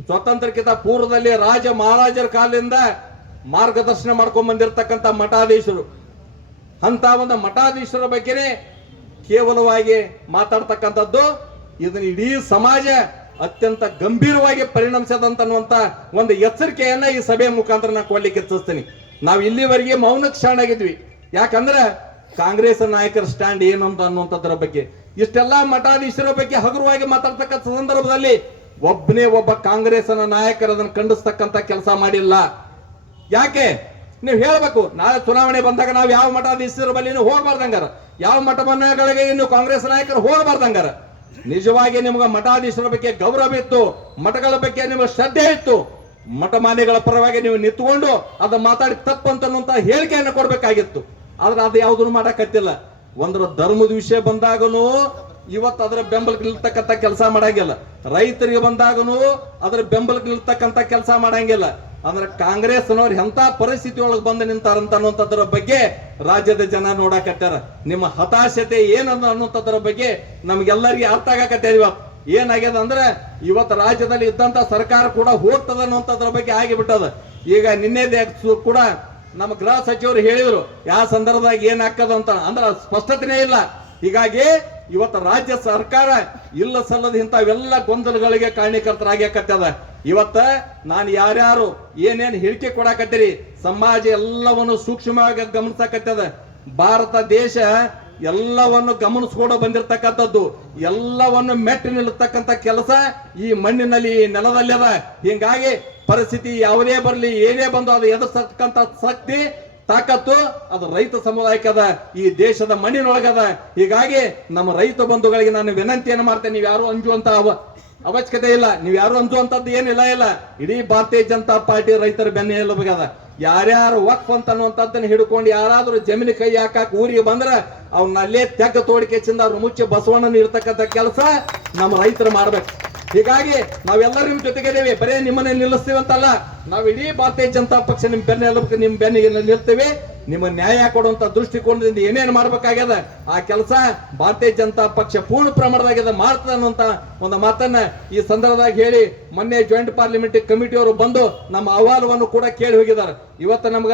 ಸ್ವತಂತ್ರಕ್ಕಿಂತ ಪೂರ್ವದಲ್ಲಿ ರಾಜ ಮಹಾರಾಜರ ಕಾಲದಿಂದ ಮಾರ್ಗದರ್ಶನ ಮಾಡ್ಕೊಂಡ್ ಬಂದಿರತಕ್ಕಂಥ ಮಠಾಧೀಶರು. ಅಂತ ಒಂದು ಮಠಾಧೀಶರ ಬಗ್ಗೆನೇ ಕೇವಲವಾಗಿ ಮಾತಾಡ್ತಕ್ಕಂಥದ್ದು ಇದನ್ನ ಇಡೀ ಸಮಾಜ ಅತ್ಯಂತ ಗಂಭೀರವಾಗಿ ಪರಿಣಮಿಸದಂತನ್ನುವಂತ ಒಂದು ಎಚ್ಚರಿಕೆಯನ್ನ ಈ ಸಭೆ ಮುಖಾಂತರ ನಾನು ಕೊಡ್ಲಿಕ್ಕೆ ಇಚ್ಛಿಸ್ತೀನಿ. ನಾವು ಇಲ್ಲಿವರೆಗೆ ಮೌನಕ್ಕೆ ಶರಣಾಗಿದ್ವಿ. ಯಾಕಂದ್ರೆ ಕಾಂಗ್ರೆಸ್ ನಾಯಕರ ಸ್ಟ್ಯಾಂಡ್ ಏನು ಅಂತ ಅನ್ನುವಂಥದ್ರ ಬಗ್ಗೆ ಇಷ್ಟೆಲ್ಲಾ ಮಠಾಧೀಶರ ಬಗ್ಗೆ ಹಗುರವಾಗಿ ಮಾತಾಡ್ತಕ್ಕಂಥ ಸಂದರ್ಭದಲ್ಲಿ ಒಬ್ಬನೇ ಒಬ್ಬ ಕಾಂಗ್ರೆಸ್ನ ನಾಯಕರು ಅದನ್ನು ಖಂಡಿಸ್ತಕ್ಕಂಥ ಕೆಲಸ ಮಾಡಿಲ್ಲ. ಯಾಕೆ ನೀವು ಹೇಳ್ಬೇಕು, ನಾಳೆ ಚುನಾವಣೆ ಬಂದಾಗ ನಾವು ಯಾವ ಮಠಾಧೀಶರ ಬಳಿ ಹೋಗಬಾರ್ದಂಗಾರ, ಯಾವ ಮಠಮನೆಗಳಿಗೆ ನೀವು ಕಾಂಗ್ರೆಸ್ ನಾಯಕರು ಹೋಗಬಾರ್ದಂಗಾರ. ನಿಜವಾಗಿ ನಿಮ್ಗೆ ಮಠಾಧೀಶರ ಬಗ್ಗೆ ಗೌರವ ಇತ್ತು, ಮಠಗಳ ಬಗ್ಗೆ ನಿಮಗೆ ಶ್ರದ್ಧೆ ಇತ್ತು, ಮಠಮಾನ್ಯಗಳ ಪರವಾಗಿ ನೀವು ನಿಂತ್ಕೊಂಡು ಅದು ಮಾತಾಡಿ ತಪ್ಪಂತ ಹೇಳಿಕೆಯನ್ನು ಕೊಡ್ಬೇಕಾಗಿತ್ತು. ಆದ್ರೆ ಅದು ಯಾವುದನ್ನು ಮಾಡಕತ್ತಿಲ್ಲ. ಒಂದರ ಧರ್ಮದ ವಿಷಯ ಬಂದಾಗನು ಇವತ್ತು ಅದರ ಬೆಂಬಲಕ್ಕೆ ನಿಲ್ತಕ್ಕಂಥ ಕೆಲಸ ಮಾಡಂಗಿಲ್ಲ. ರೈತರಿಗೆ ಬಂದಾಗನು ಅದರ ಬೆಂಬಲಕ್ಕೆ ನಿಲ್ತಕ್ಕಂಥ ಕೆಲಸ ಮಾಡಂಗಿಲ್ಲ. ಅಂದ್ರೆ ಕಾಂಗ್ರೆಸ್ನವ್ರು ಎಂತ ಪರಿಸ್ಥಿತಿ ಒಳಗೆ ಬಂದು ನಿಂತಾರಂತ ಅನ್ನುವಂಥದ್ರ ಬಗ್ಗೆ ರಾಜ್ಯದ ಜನ ನೋಡಕತ್ತಾರ. ನಿಮ್ಮ ಹತಾಶತೆ ಏನನ್ನ ಅನ್ನುವಂಥದ್ರ ಬಗ್ಗೆ ನಮ್ಗೆಲ್ಲರಿಗೆ ಅರ್ಥ ಆಗಕತ್ತೇವೆ. ಇವತ್ತು ಏನಾಗ್ಯದ ಅಂದ್ರೆ ಇವತ್ತು ರಾಜ್ಯದಲ್ಲಿ ಇದ್ದಂತ ಸರ್ಕಾರ ಕೂಡ ಹೋಗ್ತದ ಅನ್ನುವಂಥದ್ರ ಬಗ್ಗೆ ಆಗಿಬಿಟ್ಟದ. ಈಗ ನಿನ್ನೆ ಕೂಡ ನಮ್ಮ ಗೃಹ ಸಚಿವರು ಹೇಳಿದ್ರು ಯಾವ ಸಂದರ್ಭದಾಗ ಏನಾಗ್ತದ ಅಂತ, ಅಂದ್ರೆ ಸ್ಪಷ್ಟತೆನೇ ಇಲ್ಲ. ಹೀಗಾಗಿ ಇವತ್ತು ರಾಜ್ಯ ಸರ್ಕಾರ ಇಲ್ಲ ಸಲ್ಲದ ಇಂಥವೆಲ್ಲ ಗೊಂದಲಗಳಿಗೆ ಕಾರಣೀಕರ್ತರಾಗ್ಯಾಕತ್ತದ. ಇವತ್ತ ನಾನು ಯಾರ್ಯಾರು ಏನೇನು ಹೇಳಿಕೆ ಕೊಡಾಕತ್ತೀರಿ, ಸಮಾಜ ಎಲ್ಲವನ್ನು ಸೂಕ್ಷ್ಮವಾಗಿ ಗಮನಿಸಕತ್ತದ. ಭಾರತ ದೇಶ ಎಲ್ಲವನ್ನು ಗಮನಿಸ್ಕೊಂಡು ಬಂದಿರತಕ್ಕಂಥದ್ದು, ಎಲ್ಲವನ್ನು ಮೆಟ್ಟಿ ನಿಲ್ಲತಕ್ಕಂಥ ಕೆಲಸ ಈ ಮಣ್ಣಿನಲ್ಲಿ ಈ ನೆಲದಲ್ಲಿ ಅದ. ಹಿಂಗಾಗಿ ಪರಿಸ್ಥಿತಿ ಯಾವುದೇ ಬರಲಿ, ಏನೇ ಬಂದು ಅದು ಎದುರಿಸತಕ್ಕಂಥ ಶಕ್ತಿ ತಾಕತ್ತು ಅದು ರೈತ ಸಮುದಾಯಕ್ಕದ, ಈ ದೇಶದ ಮಣ್ಣಿನೊಳಗದ. ಹೀಗಾಗಿ ನಮ್ಮ ರೈತ ಬಂಧುಗಳಿಗೆ ನಾನು ವಿನಂತಿಯನ್ನು ಮಾಡ್ತೇನೆ, ನೀವು ಯಾರು ಅಂಜುವಂತ ಅವಶ್ಯಕತೆ ಇಲ್ಲ, ನೀವು ಯಾರು ಅಂಜುವಂತದ್ದು ಏನಿಲ್ಲ. ಇಡೀ ಭಾರತೀಯ ಜನತಾ ಪಾರ್ಟಿ ರೈತರ ಬೆನ್ನ ಎಲುಬಾಗ್ಯದ. ಯಾರ್ಯಾರು ವಕ್ಫ್ ಅಂತ ಅನ್ನುವಂಥದ್ದನ್ನ ಹಿಡ್ಕೊಂಡು ಯಾರಾದ್ರೂ ಜಮೀನು ಕೈ ಹಾಕಾಕ ಊರಿಗೆ ಬಂದ್ರ ಅವ್ನ ಅಲ್ಲೇ ತೆಗ್ಗ ತೋಡಿಕೆ ಚಿಂದ ಅವ್ರ ಮುಚ್ಚಿ ಬಸವಣ್ಣನ ಇರ್ತಕ್ಕಂಥ ಕೆಲಸ ನಮ್ಮ ರೈತರು ಮಾಡ್ಬೇಕು. ಹೀಗಾಗಿ ನಾವೆಲ್ಲರೂ ನಿಮ್ ಜೊತೆಗಿದ್ದೇವೆ, ಬರೇ ನಿಮ್ಮನ್ನ ನಿಲ್ಲಿಸ್ತೀವಿ ಅಂತಲ್ಲ, ನಾವು ಇಡೀ ಭಾರತೀಯ ಜನತಾ ಪಕ್ಷ ನಿಮ್ ನಿಮ್ ಬೆನ್ನಿಗೆ ನಿಲ್ತೇವೆ. ನಿಮ್ಮ ನ್ಯಾಯ ಕೊಡುವಂತ ದೃಷ್ಟಿಕೋನದಿಂದ ಏನೇನು ಮಾಡ್ಬೇಕಾಗ್ಯದ ಆ ಕೆಲಸ ಭಾರತೀಯ ಜನತಾ ಪಕ್ಷ ಪೂರ್ಣ ಪ್ರಮಾಣದಾಗ್ಯದ ಮಾಡ್ತದ ಅನ್ನುವಂತ ಒಂದು ಮಾತನ್ನ ಈ ಸಂದರ್ಭದಾಗ ಹೇಳಿ, ಮೊನ್ನೆ ಜಾಯಿಂಟ್ ಪಾರ್ಲಿಮೆಂಟರಿ ಕಮಿಟಿಯವರು ಬಂದು ನಮ್ಮ ಅಹವಾಲುವನ್ನು ಕೂಡ ಕೇಳಿ ಹೋಗಿದ್ದಾರೆ. ಇವತ್ತು ನಮ್ಗ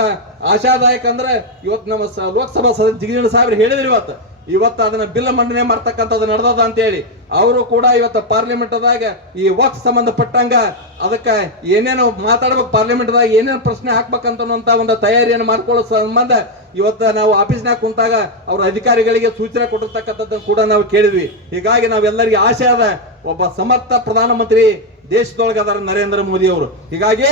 ಆಶಾದಾಯಕ ಅಂದ್ರೆ ಇವತ್ತು ನಮ್ಮ ಲೋಕಸಭಾ ಸದಸ್ಯ ಜಿಗಜಿಣ ಸಾಹೇಬ್ರು ಹೇಳಿದ್ರು ಇವತ್ತು ಅದನ್ನ ಬಿಲ್ ಮಂಡನೆ ಮಾಡ್ತಕ್ಕಂಥದ್ದು ನಡೆದದ ಅಂತ ಹೇಳಿ. ಅವರು ಕೂಡ ಇವತ್ತು ಪಾರ್ಲಿಮೆಂಟ್ದಾಗ ಈ ವಕ್ಫ್ ಸಂಬಂಧಪಟ್ಟಂಗ ಅದಕ್ಕೆ ಏನೇನು ಮಾತಾಡ್ಬೇಕು, ಪಾರ್ಲಿಮೆಂಟ್ದಾಗ ಏನೇನು ಪ್ರಶ್ನೆ ಹಾಕ್ಬೇಕಂತ ಒಂದು ತಯಾರಿಯನ್ನು ಮಾಡ್ಕೊಳ್ಳೋ ಸಂಬಂಧ ಇವತ್ತು ನಾವು ಆಫೀಸ್ನಾಗ ಕುಂತಾಗ ಅವ್ರ ಅಧಿಕಾರಿಗಳಿಗೆ ಸೂಚನೆ ಕೊಟ್ಟಿರ್ತಕ್ಕಂಥದ್ದನ್ನು ಕೂಡ ನಾವು ಕೇಳಿದ್ವಿ. ಹೀಗಾಗಿ ನಾವೆಲ್ಲರಿಗೆ ಆಶೆ ಅದ, ಒಬ್ಬ ಸಮರ್ಥ ಪ್ರಧಾನಮಂತ್ರಿ ದೇಶದೊಳಗೆ ಅದರ ನರೇಂದ್ರ ಮೋದಿ ಅವರು. ಹೀಗಾಗಿ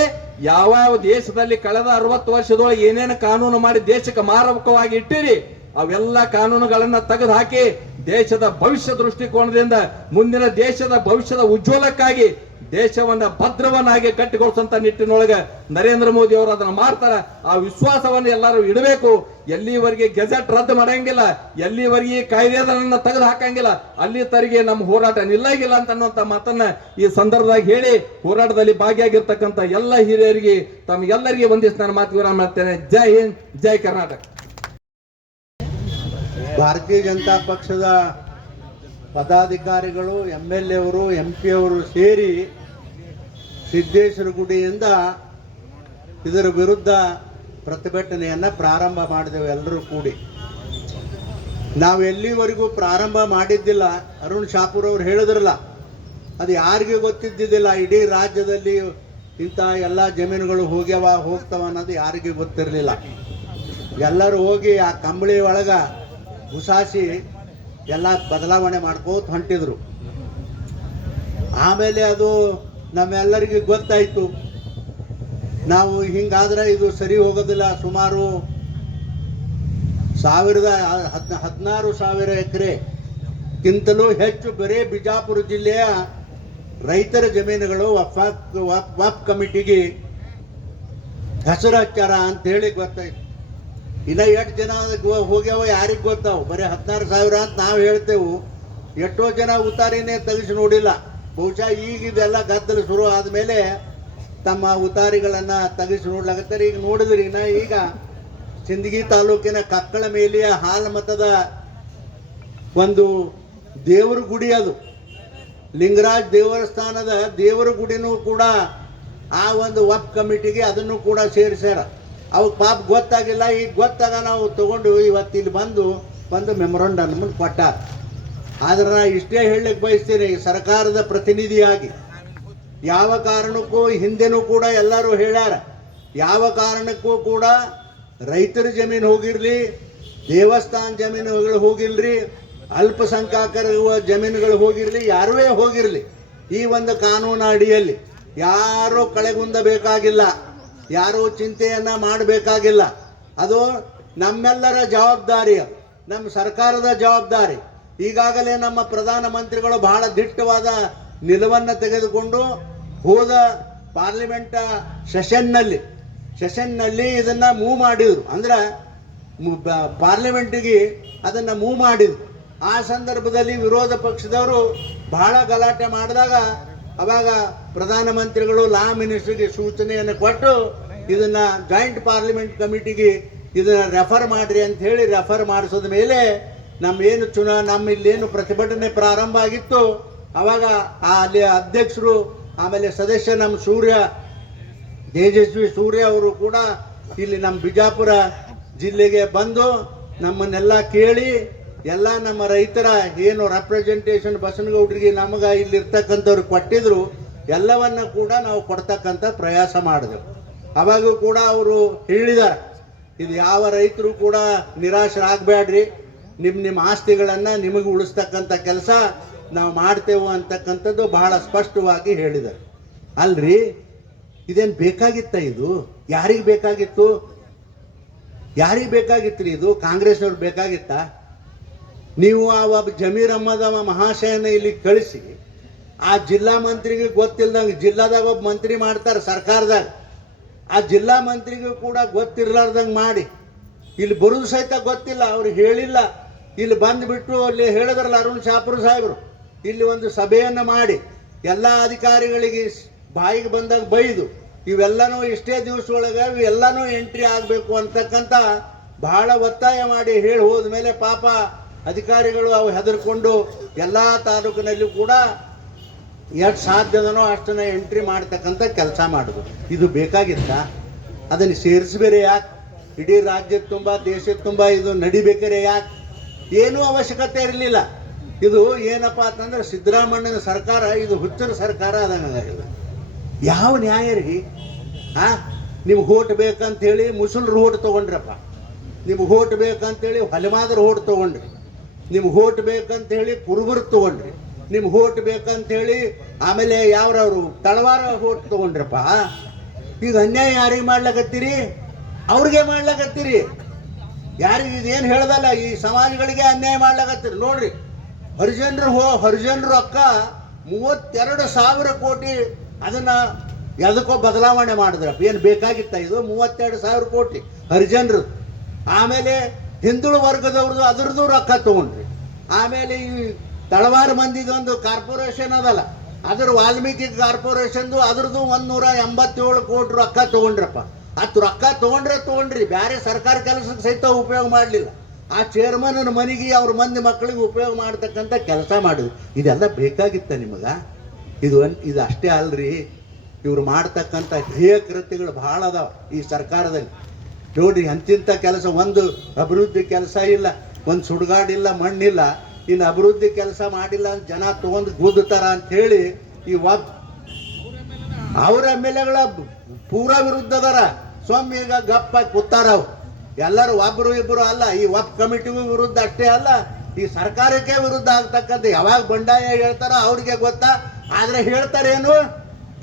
ಯಾವ ದೇಶದಲ್ಲಿ ಕಳೆದ 60 ವರ್ಷದೊಳಗೆ ಏನೇನು ಕಾನೂನು ಮಾಡಿ ದೇಶಕ್ಕೆ ಮಾರಕವಾಗಿ ಇಟ್ಟಿರಿ ಅವೆಲ್ಲ ಕಾನೂನುಗಳನ್ನ ತೆಗೆದು ಹಾಕಿ ದೇಶದ ಭವಿಷ್ಯ ದೃಷ್ಟಿಕೋನದಿಂದ ಮುಂದಿನ ದೇಶದ ಭವಿಷ್ಯದ ಉಜ್ವಲಕ್ಕಾಗಿ ದೇಶವನ್ನ ಭದ್ರವನ್ನಾಗಿ ಗಟ್ಟಿಗೊಳಿಸುವಂತ ನಿಟ್ಟಿನೊಳಗೆ ನರೇಂದ್ರ ಮೋದಿ ಅವರು ಅದನ್ನ ಮಾಡ್ತಾರ. ಆ ವಿಶ್ವಾಸವನ್ನು ಎಲ್ಲರೂ ಇಡಬೇಕು. ಎಲ್ಲಿವರೆಗೆ ಗೆಜೆಟ್ ರದ್ದು ಮಾಡಂಗಿಲ್ಲ, ಎಲ್ಲಿವರೆಗೆ ಕಾಯ್ದೆಗಳನ್ನ ತೆಗೆದು ಹಾಕಂಗಿಲ್ಲ, ಅಲ್ಲಿ ತರಿಗೆ ನಮ್ಮ ಹೋರಾಟ ನಿಲ್ಲಾಗಿಲ್ಲ ಅಂತ ಅನ್ನುವಂತ ಮಾತನ್ನ ಈ ಸಂದರ್ಭದಾಗ ಹೇಳಿ, ಹೋರಾಟದಲ್ಲಿ ಭಾಗಿಯಾಗಿರ್ತಕ್ಕಂಥ ಎಲ್ಲ ಹಿರಿಯರಿಗೆ ತಮಗೆಲ್ಲರಿಗೆ ಒಂದಿಷ್ಟು ನಾನು ಮಾತು ವಿರಾಮ ಮಾಡ್ತೇನೆ. ಜೈ ಹಿಂದ್, ಜೈ ಕರ್ನಾಟಕ. ಭಾರತೀಯ ಜನತಾ ಪಕ್ಷದ ಪದಾಧಿಕಾರಿಗಳು, MLA ಅವರು, MP ಅವರು ಸೇರಿ ಸಿದ್ದೇಶ್ವರ ಗುಡಿಯಿಂದ ಇದರ ವಿರುದ್ಧ ಪ್ರತಿಭಟನೆಯನ್ನು ಪ್ರಾರಂಭ ಮಾಡಿದೆವು. ಎಲ್ಲರೂ ಕೂಡಿ ನಾವು ಎಲ್ಲಿವರೆಗೂ ಪ್ರಾರಂಭ ಮಾಡಿದ್ದಿಲ್ಲ. ಅರುಣ್ ಶಾಪೂರ್ ಅವರು ಹೇಳಿದ್ರಲ್ಲ, ಅದು ಯಾರಿಗೂ ಗೊತ್ತಿದ್ದಿದ್ದಿಲ್ಲ. ಇಡೀ ರಾಜ್ಯದಲ್ಲಿ ಇಂಥ ಎಲ್ಲ ಜಮೀನುಗಳು ಹೋಗ್ತಾವ ಅನ್ನೋದು ಯಾರಿಗೂ ಗೊತ್ತಿರಲಿಲ್ಲ. ಎಲ್ಲರೂ ಹೋಗಿ ಆ ಕಂಬಳಿ ಒಳಗ ಗುಸಾಸಿ ಎಲ್ಲ ಬದಲಾವಣೆ ಮಾಡ್ಕೋತ ಹೊಂಟಿದ್ರು. ಆಮೇಲೆ ಅದು ನಮ್ಮೆಲ್ಲರಿಗೂ ಗೊತ್ತಾಯಿತು, ನಾವು ಹಿಂಗಾದ್ರೆ ಇದು ಸರಿ ಹೋಗೋದಿಲ್ಲ. ಸುಮಾರು 16,000 ಎಕರೆಗಿಂತಲೂ ಹೆಚ್ಚು ಬರೀ ಬಿಜಾಪುರ ಜಿಲ್ಲೆಯ ರೈತರ ಜಮೀನುಗಳು ವಕ್ಫ್ ಕಮಿಟಿಗೆ ಹೆಸರು ಹಚ್ಚಾರ ಅಂತೇಳಿ ಗೊತ್ತಾಯ್ತು. ಇನ್ನ ಎಷ್ಟು ಜನ ಹೋಗ್ಯಾವ ಯಾರಿಗೆ ಗೊತ್ತಾವು? ಬರೀ 16,000 ಅಂತ ನಾವು ಹೇಳ್ತೇವೆ. ಎಷ್ಟೋ ಜನ ಉತಾರಿನೇ ತೆಗೆಸಿ ನೋಡಿಲ್ಲ. ಬಹುಶಃ ಈಗ ಇದೆಲ್ಲ ಗದ್ದಲ ಶುರು ಆದಮೇಲೆ ತಮ್ಮ ಉತಾರಿಗಳನ್ನು ತೆಗೆಸಿ ನೋಡ್ಲಾಗತ್ತಾರೆ. ಈಗ ನೋಡಿದ್ರಿ, ಈಗ ಸಿಂದಗಿ ತಾಲೂಕಿನ ಕಕ್ಕಳ ಮೇಲಿಯ ಹಾಲಮತದ ಒಂದು ದೇವರ ಗುಡಿ, ಅದು ಲಿಂಗರಾಜ್ ದೇವಸ್ಥಾನದ ದೇವರ ಗುಡಿನೂ ಕೂಡ ಆ ಒಂದು ವಫ್ ಕಮಿಟಿಗೆ ಅದನ್ನು ಕೂಡ ಸೇರಿಸ್ಯಾರ. ಅವು ಪಾಪ ಗೊತ್ತಾಗಿಲ್ಲ, ಈಗ ಗೊತ್ತಾಗ ನಾವು ತಗೊಂಡು ಇವತ್ತು ಇಲ್ಲಿ ಬಂದು ಮೆಮೊರಂಡಮ್ ಕೊಟ್ಟಾರ. ಆದ್ರೆ ನಾ ಇಷ್ಟೇ ಹೇಳಲಿಕ್ಕೆ ಬಯಸ್ತೀನಿ, ಸರ್ಕಾರದ ಪ್ರತಿನಿಧಿಯಾಗಿ ಯಾವ ಕಾರಣಕ್ಕೂ ಹಿಂದೆನೂ ಕೂಡ ಎಲ್ಲರೂ ಹೇಳ್ಯಾರ, ಯಾವ ಕಾರಣಕ್ಕೂ ಕೂಡ ರೈತರ ಜಮೀನು ಹೋಗಿರಲಿ, ದೇವಸ್ಥಾನ ಜಮೀನುಗಳು ಹೋಗಿರ್ಲಿ, ಅಲ್ಪಸಂಖ್ಯಾತರ ಜಮೀನುಗಳು ಹೋಗಿರಲಿ, ಯಾರುವೇ ಹೋಗಿರಲಿ, ಈ ಒಂದು ಕಾನೂನು ಅಡಿಯಲ್ಲಿ ಯಾರೂ ಕಳೆಗುಂದಬೇಕಾಗಿಲ್ಲ, ಯಾರೂ ಚಿಂತೆಯನ್ನು ಮಾಡಬೇಕಾಗಿಲ್ಲ. ಅದು ನಮ್ಮೆಲ್ಲರ ಜವಾಬ್ದಾರಿ, ನಮ್ಮ ಸರ್ಕಾರದ ಜವಾಬ್ದಾರಿ. ಈಗಾಗಲೇ ನಮ್ಮ ಪ್ರಧಾನಮಂತ್ರಿಗಳು ಬಹಳ ದಿಟ್ಟವಾದ ನಿಲುವನ್ನು ತೆಗೆದುಕೊಂಡು ಹೋದ ಪಾರ್ಲಿಮೆಂಟ್ ಸೆಷನ್ನಲ್ಲಿ ಇದನ್ನು ಮೂವ್ ಮಾಡಿದರು, ಅಂದ್ರೆ ಪಾರ್ಲಿಮೆಂಟಿಗೆ ಅದನ್ನು ಮೂವ್ ಮಾಡಿದರು. ಆ ಸಂದರ್ಭದಲ್ಲಿ ವಿರೋಧ ಪಕ್ಷದವರು ಬಹಳ ಗಲಾಟೆ ಮಾಡಿದಾಗ ಅವಾಗ ಪ್ರಧಾನಮಂತ್ರಿಗಳು ಲಾ ಮಿನಿಸ್ಟರ್ಗೆ ಸೂಚನೆಯನ್ನು ಕೊಟ್ಟು ಇದನ್ನು ಜಾಯಿಂಟ್ ಪಾರ್ಲಿಮೆಂಟ್ ಕಮಿಟಿಗೆ ಇದನ್ನು ರೆಫರ್ ಮಾಡಿರಿ ಅಂತ ಹೇಳಿ ರೆಫರ್ ಮಾಡಿಸೋದ ಮೇಲೆ ನಮ್ಮಿಲ್ಲೇನು ಪ್ರತಿಭಟನೆ ಪ್ರಾರಂಭ ಆಗಿತ್ತು, ಅವಾಗ ಅಲ್ಲಿ ಅಧ್ಯಕ್ಷರು ಆಮೇಲೆ ಸದಸ್ಯ ನಮ್ಮ ತೇಜಸ್ವಿ ಸೂರ್ಯ ಅವರು ಕೂಡ ಇಲ್ಲಿ ನಮ್ಮ ಬಿಜಾಪುರ ಜಿಲ್ಲೆಗೆ ಬಂದು ನಮ್ಮನ್ನೆಲ್ಲ ಕೇಳಿ ಎಲ್ಲ ನಮ್ಮ ರೈತರ ಏನು ರೆಪ್ರೆಸೆಂಟೇಷನ್ ಬಸನಗೌಡರಿಗೆ ನಮಗೆ ಇಲ್ಲಿರ್ತಕ್ಕಂಥವ್ರು ಕೊಟ್ಟಿದ್ರು ಎಲ್ಲವನ್ನ ಕೂಡ ನಾವು ಕೊಡ್ತಕ್ಕಂಥ ಪ್ರಯಾಸ ಮಾಡಿದೆವು. ಅವಾಗೂ ಕೂಡ ಅವರು ಹೇಳಿದ್ದಾರೆ, ಇದು ಯಾವ ರೈತರು ಕೂಡ ನಿರಾಶರಾಗಬೇಡ್ರಿ, ನಿಮ್ಮ ಆಸ್ತಿಗಳನ್ನು ನಿಮಗೆ ಉಳಿಸ್ತಕ್ಕಂಥ ಕೆಲಸ ನಾವು ಮಾಡ್ತೇವೆ ಅಂತಕ್ಕಂಥದ್ದು ಬಹಳ ಸ್ಪಷ್ಟವಾಗಿ ಹೇಳಿದ್ದಾರೆ. ಅಲ್ರಿ, ಇದೇನು ಬೇಕಾಗಿತ್ತ? ಇದು ಯಾರಿಗೆ ಬೇಕಾಗಿತ್ತು? ರೀ ಇದು? ಕಾಂಗ್ರೆಸ್ನವ್ರು ಬೇಕಾಗಿತ್ತ? ನೀವು ಆ ಜಮೀರ್ ಅಹ್ಮದ್ ಮಹಾಶಯನ ಇಲ್ಲಿ ಕಳಿಸಿ ಆ ಜಿಲ್ಲಾ ಮಂತ್ರಿಗೆ ಗೊತ್ತಿಲ್ದಂಗೆ, ಜಿಲ್ಲಾದಾಗ ಒಬ್ಬ ಮಂತ್ರಿ ಮಾಡ್ತಾರೆ ಸರ್ಕಾರದಾಗ, ಆ ಜಿಲ್ಲಾ ಮಂತ್ರಿಗೂ ಕೂಡ ಗೊತ್ತಿರ್ಲಾರ್ದಂಗೆ ಮಾಡಿ ಇಲ್ಲಿ ಬರೋದು ಸಹಿತ ಗೊತ್ತಿಲ್ಲ, ಅವ್ರಿಗೆ ಹೇಳಿಲ್ಲ. ಇಲ್ಲಿ ಬಂದುಬಿಟ್ಟು ಅಲ್ಲಿ ಹೇಳಿದ್ರಲ್ಲ ಅರುಣ್ ಶಾಪುರ್ ಸಾಹೇಬರು, ಇಲ್ಲಿ ಒಂದು ಸಭೆಯನ್ನು ಮಾಡಿ ಎಲ್ಲ ಅಧಿಕಾರಿಗಳಿಗೆ ಬಾಯಿಗೆ ಬಂದಾಗ ಬೈದು ಇವೆಲ್ಲನೂ ಇಷ್ಟೇ ದಿವಸದೊಳಗೆ ಇವೆಲ್ಲನೂ ಎಂಟ್ರಿ ಆಗಬೇಕು ಅಂತಕ್ಕಂಥ ಬಹಳ ಒತ್ತಾಯ ಮಾಡಿ ಹೇಳಿ ಹೋದ್ಮೇಲೆ ಪಾಪ ಅಧಿಕಾರಿಗಳು ಅವು ಹೆದರ್ಕೊಂಡು ಎಲ್ಲ ತಾಲೂಕಿನಲ್ಲಿ ಕೂಡ ಎಷ್ಟು ಸಾಧ್ಯದನೋ ಅಷ್ಟನ್ನ ಎಂಟ್ರಿ ಮಾಡ್ತಕ್ಕಂಥ ಕೆಲಸ ಮಾಡಿದ್ರು. ಇದು ಬೇಕಾಗಿತ್ತ? ಅದನ್ನು ಸೇರಿಸ್ಬೇರೆ ಯಾಕೆ? ಇಡೀ ರಾಜ್ಯದ ತುಂಬ ದೇಶದ ತುಂಬ ಇದು ನಡಿಬೇಕಾರೆ ಯಾಕೆ? ಏನೂ ಅವಶ್ಯಕತೆ ಇರಲಿಲ್ಲ. ಇದು ಏನಪ್ಪ ಅಂತಂದ್ರೆ ಸಿದ್ದರಾಮಣ್ಣನ ಸರ್ಕಾರ ಇದು ಹುಚ್ಚರ ಸರ್ಕಾರ ಆದಂಗಾಗಿದೆ. ಯಾವ ನ್ಯಾಯ ರೀ? ನಿಮ್ಗೆ ಓಟ್ ಬೇಕಂತೇಳಿ ಮುಸಲ್ರು ಓಟ್ ತೊಗೊಂಡ್ರಪ್ಪ, ನಿಮ್ಗೆ ಓಟ್ ಬೇಕಂತೇಳಿ ಹೊಲಮಾದ್ರು ಓಟ್ ತೊಗೊಂಡ್ರಿ, ನಿಮ್ಗೆ ಓಟ್ ಬೇಕಂತೇಳಿ ಕುರುಬರು ತೊಗೊಂಡ್ರಿ, ನಿಮ್ಗೆ ಓಟ್ ಬೇಕಂತೇಳಿ ಆಮೇಲೆ ಯಾವ್ರವರು ತಳವಾರ ಓಟ್ ತೊಗೊಂಡ್ರಪ್ಪ. ಈಗ ಅನ್ಯಾಯ ಯಾರಿಗೆ ಮಾಡ್ಲಕತ್ತೀರಿ? ಅವ್ರಿಗೆ ಮಾಡ್ಲಕತ್ತೀರಿ. ಯಾರಿಗೆ ಇದೇನು ಹೇಳ್ದಲ್ಲ, ಈ ಸಮಾಜಗಳಿಗೆ ಅನ್ಯಾಯ ಮಾಡ್ಲಕತ್ತೀರಿ. ನೋಡ್ರಿ, ಹರಿಜನರು ಅಕ್ಕ 32,000 ಕೋಟಿ ಅದನ್ನ ಎದಕ್ಕೋ ಬದಲಾವಣೆ ಮಾಡಿದ್ರಪ್ಪ. ಏನು ಬೇಕಾಗಿತ್ತ ಇದು? 32,000 ಕೋಟಿ ಹರಿಜನರು. ಆಮೇಲೆ ಹಿಂದುಳು ವರ್ಗದವ್ರದ್ದು ಅದರದ್ದು ರೊಕ್ಕ ತಗೊಂಡ್ರಿ. ಆಮೇಲೆ ಈ ತಳವಾರ ಮಂದಿದೊಂದು ಕಾರ್ಪೊರೇಷನ್ ಅದಲ್ಲ, ಅದ್ರ ವಾಲ್ಮೀಕಿ ಕಾರ್ಪೊರೇಷನ್ದು ಅದ್ರದ್ದು 187 ಕೋಟಿ ರೊಕ್ಕ ತಗೊಂಡ್ರಪ್ಪ. ಅಷ್ಟು ರೊಕ್ಕ ತಗೊಂಡ್ರಿ, ಬೇರೆ ಸರ್ಕಾರ ಕೆಲಸಕ್ಕೆ ಸಹಿತ ಉಪಯೋಗ ಮಾಡಲಿಲ್ಲ. ಆ ಚೇರ್ಮನ್ ಮನೆಗೆ ಅವ್ರ ಮಂದಿ ಮಕ್ಕಳಿಗೆ ಉಪಯೋಗ ಮಾಡ್ತಕ್ಕಂಥ ಕೆಲಸ ಮಾಡಿದ್ರು. ಇದೆಲ್ಲ ಬೇಕಾಗಿತ್ತ ನಿಮಗ? ಇದು ಅಷ್ಟೇ ಅಲ್ರಿ, ಇವ್ರು ಮಾಡ್ತಕ್ಕಂಥ ಹೇಯ ಕೃತ್ಯಗಳು ಬಹಳ ಅದಾವ ಈ ಸರ್ಕಾರದಲ್ಲಿ. ನೋಡ್ರಿ, ಅಂತಿಂಥ ಕೆಲಸ, ಒಂದು ಅಭಿವೃದ್ಧಿ ಕೆಲಸ ಇಲ್ಲ, ಒಂದು ಸುಡುಗಾಡಿಲ್ಲ, ಮಣ್ಣಿಲ್ಲ, ಇನ್ನು ಅಭಿವೃದ್ಧಿ ಕೆಲಸ ಮಾಡಿಲ್ಲ ಅಂತ ಜನ ತಗೊಂಡು ಗುದ್ದುತ್ತಾರ ಅಂತ ಹೇಳಿ ಈ ಅವ್ರ MLAಗಳ ಪೂರಾ ವಿರುದ್ಧ ಅದಾರ. ಸ್ವಾಮಿ ಈಗ ಗಪ್ಪಾಗಿ ಕೂತಾರ. ಅವ್ರು ಎಲ್ಲರೂ ಒಬ್ಬರು ಇಬ್ಬರು ಅಲ್ಲ, ಈ ವಫ್ ಕಮಿಟಿಗೂ ವಿರುದ್ಧ ಅಷ್ಟೇ ಅಲ್ಲ, ಈ ಸರ್ಕಾರಕ್ಕೆ ವಿರುದ್ಧ ಆಗ್ತಕ್ಕಂಥ ಯಾವಾಗ ಬಂಡಾಯ ಹೇಳ್ತಾರೋ ಅವ್ರಿಗೆ ಗೊತ್ತಾ. ಆದ್ರೆ ಹೇಳ್ತಾರೇನು?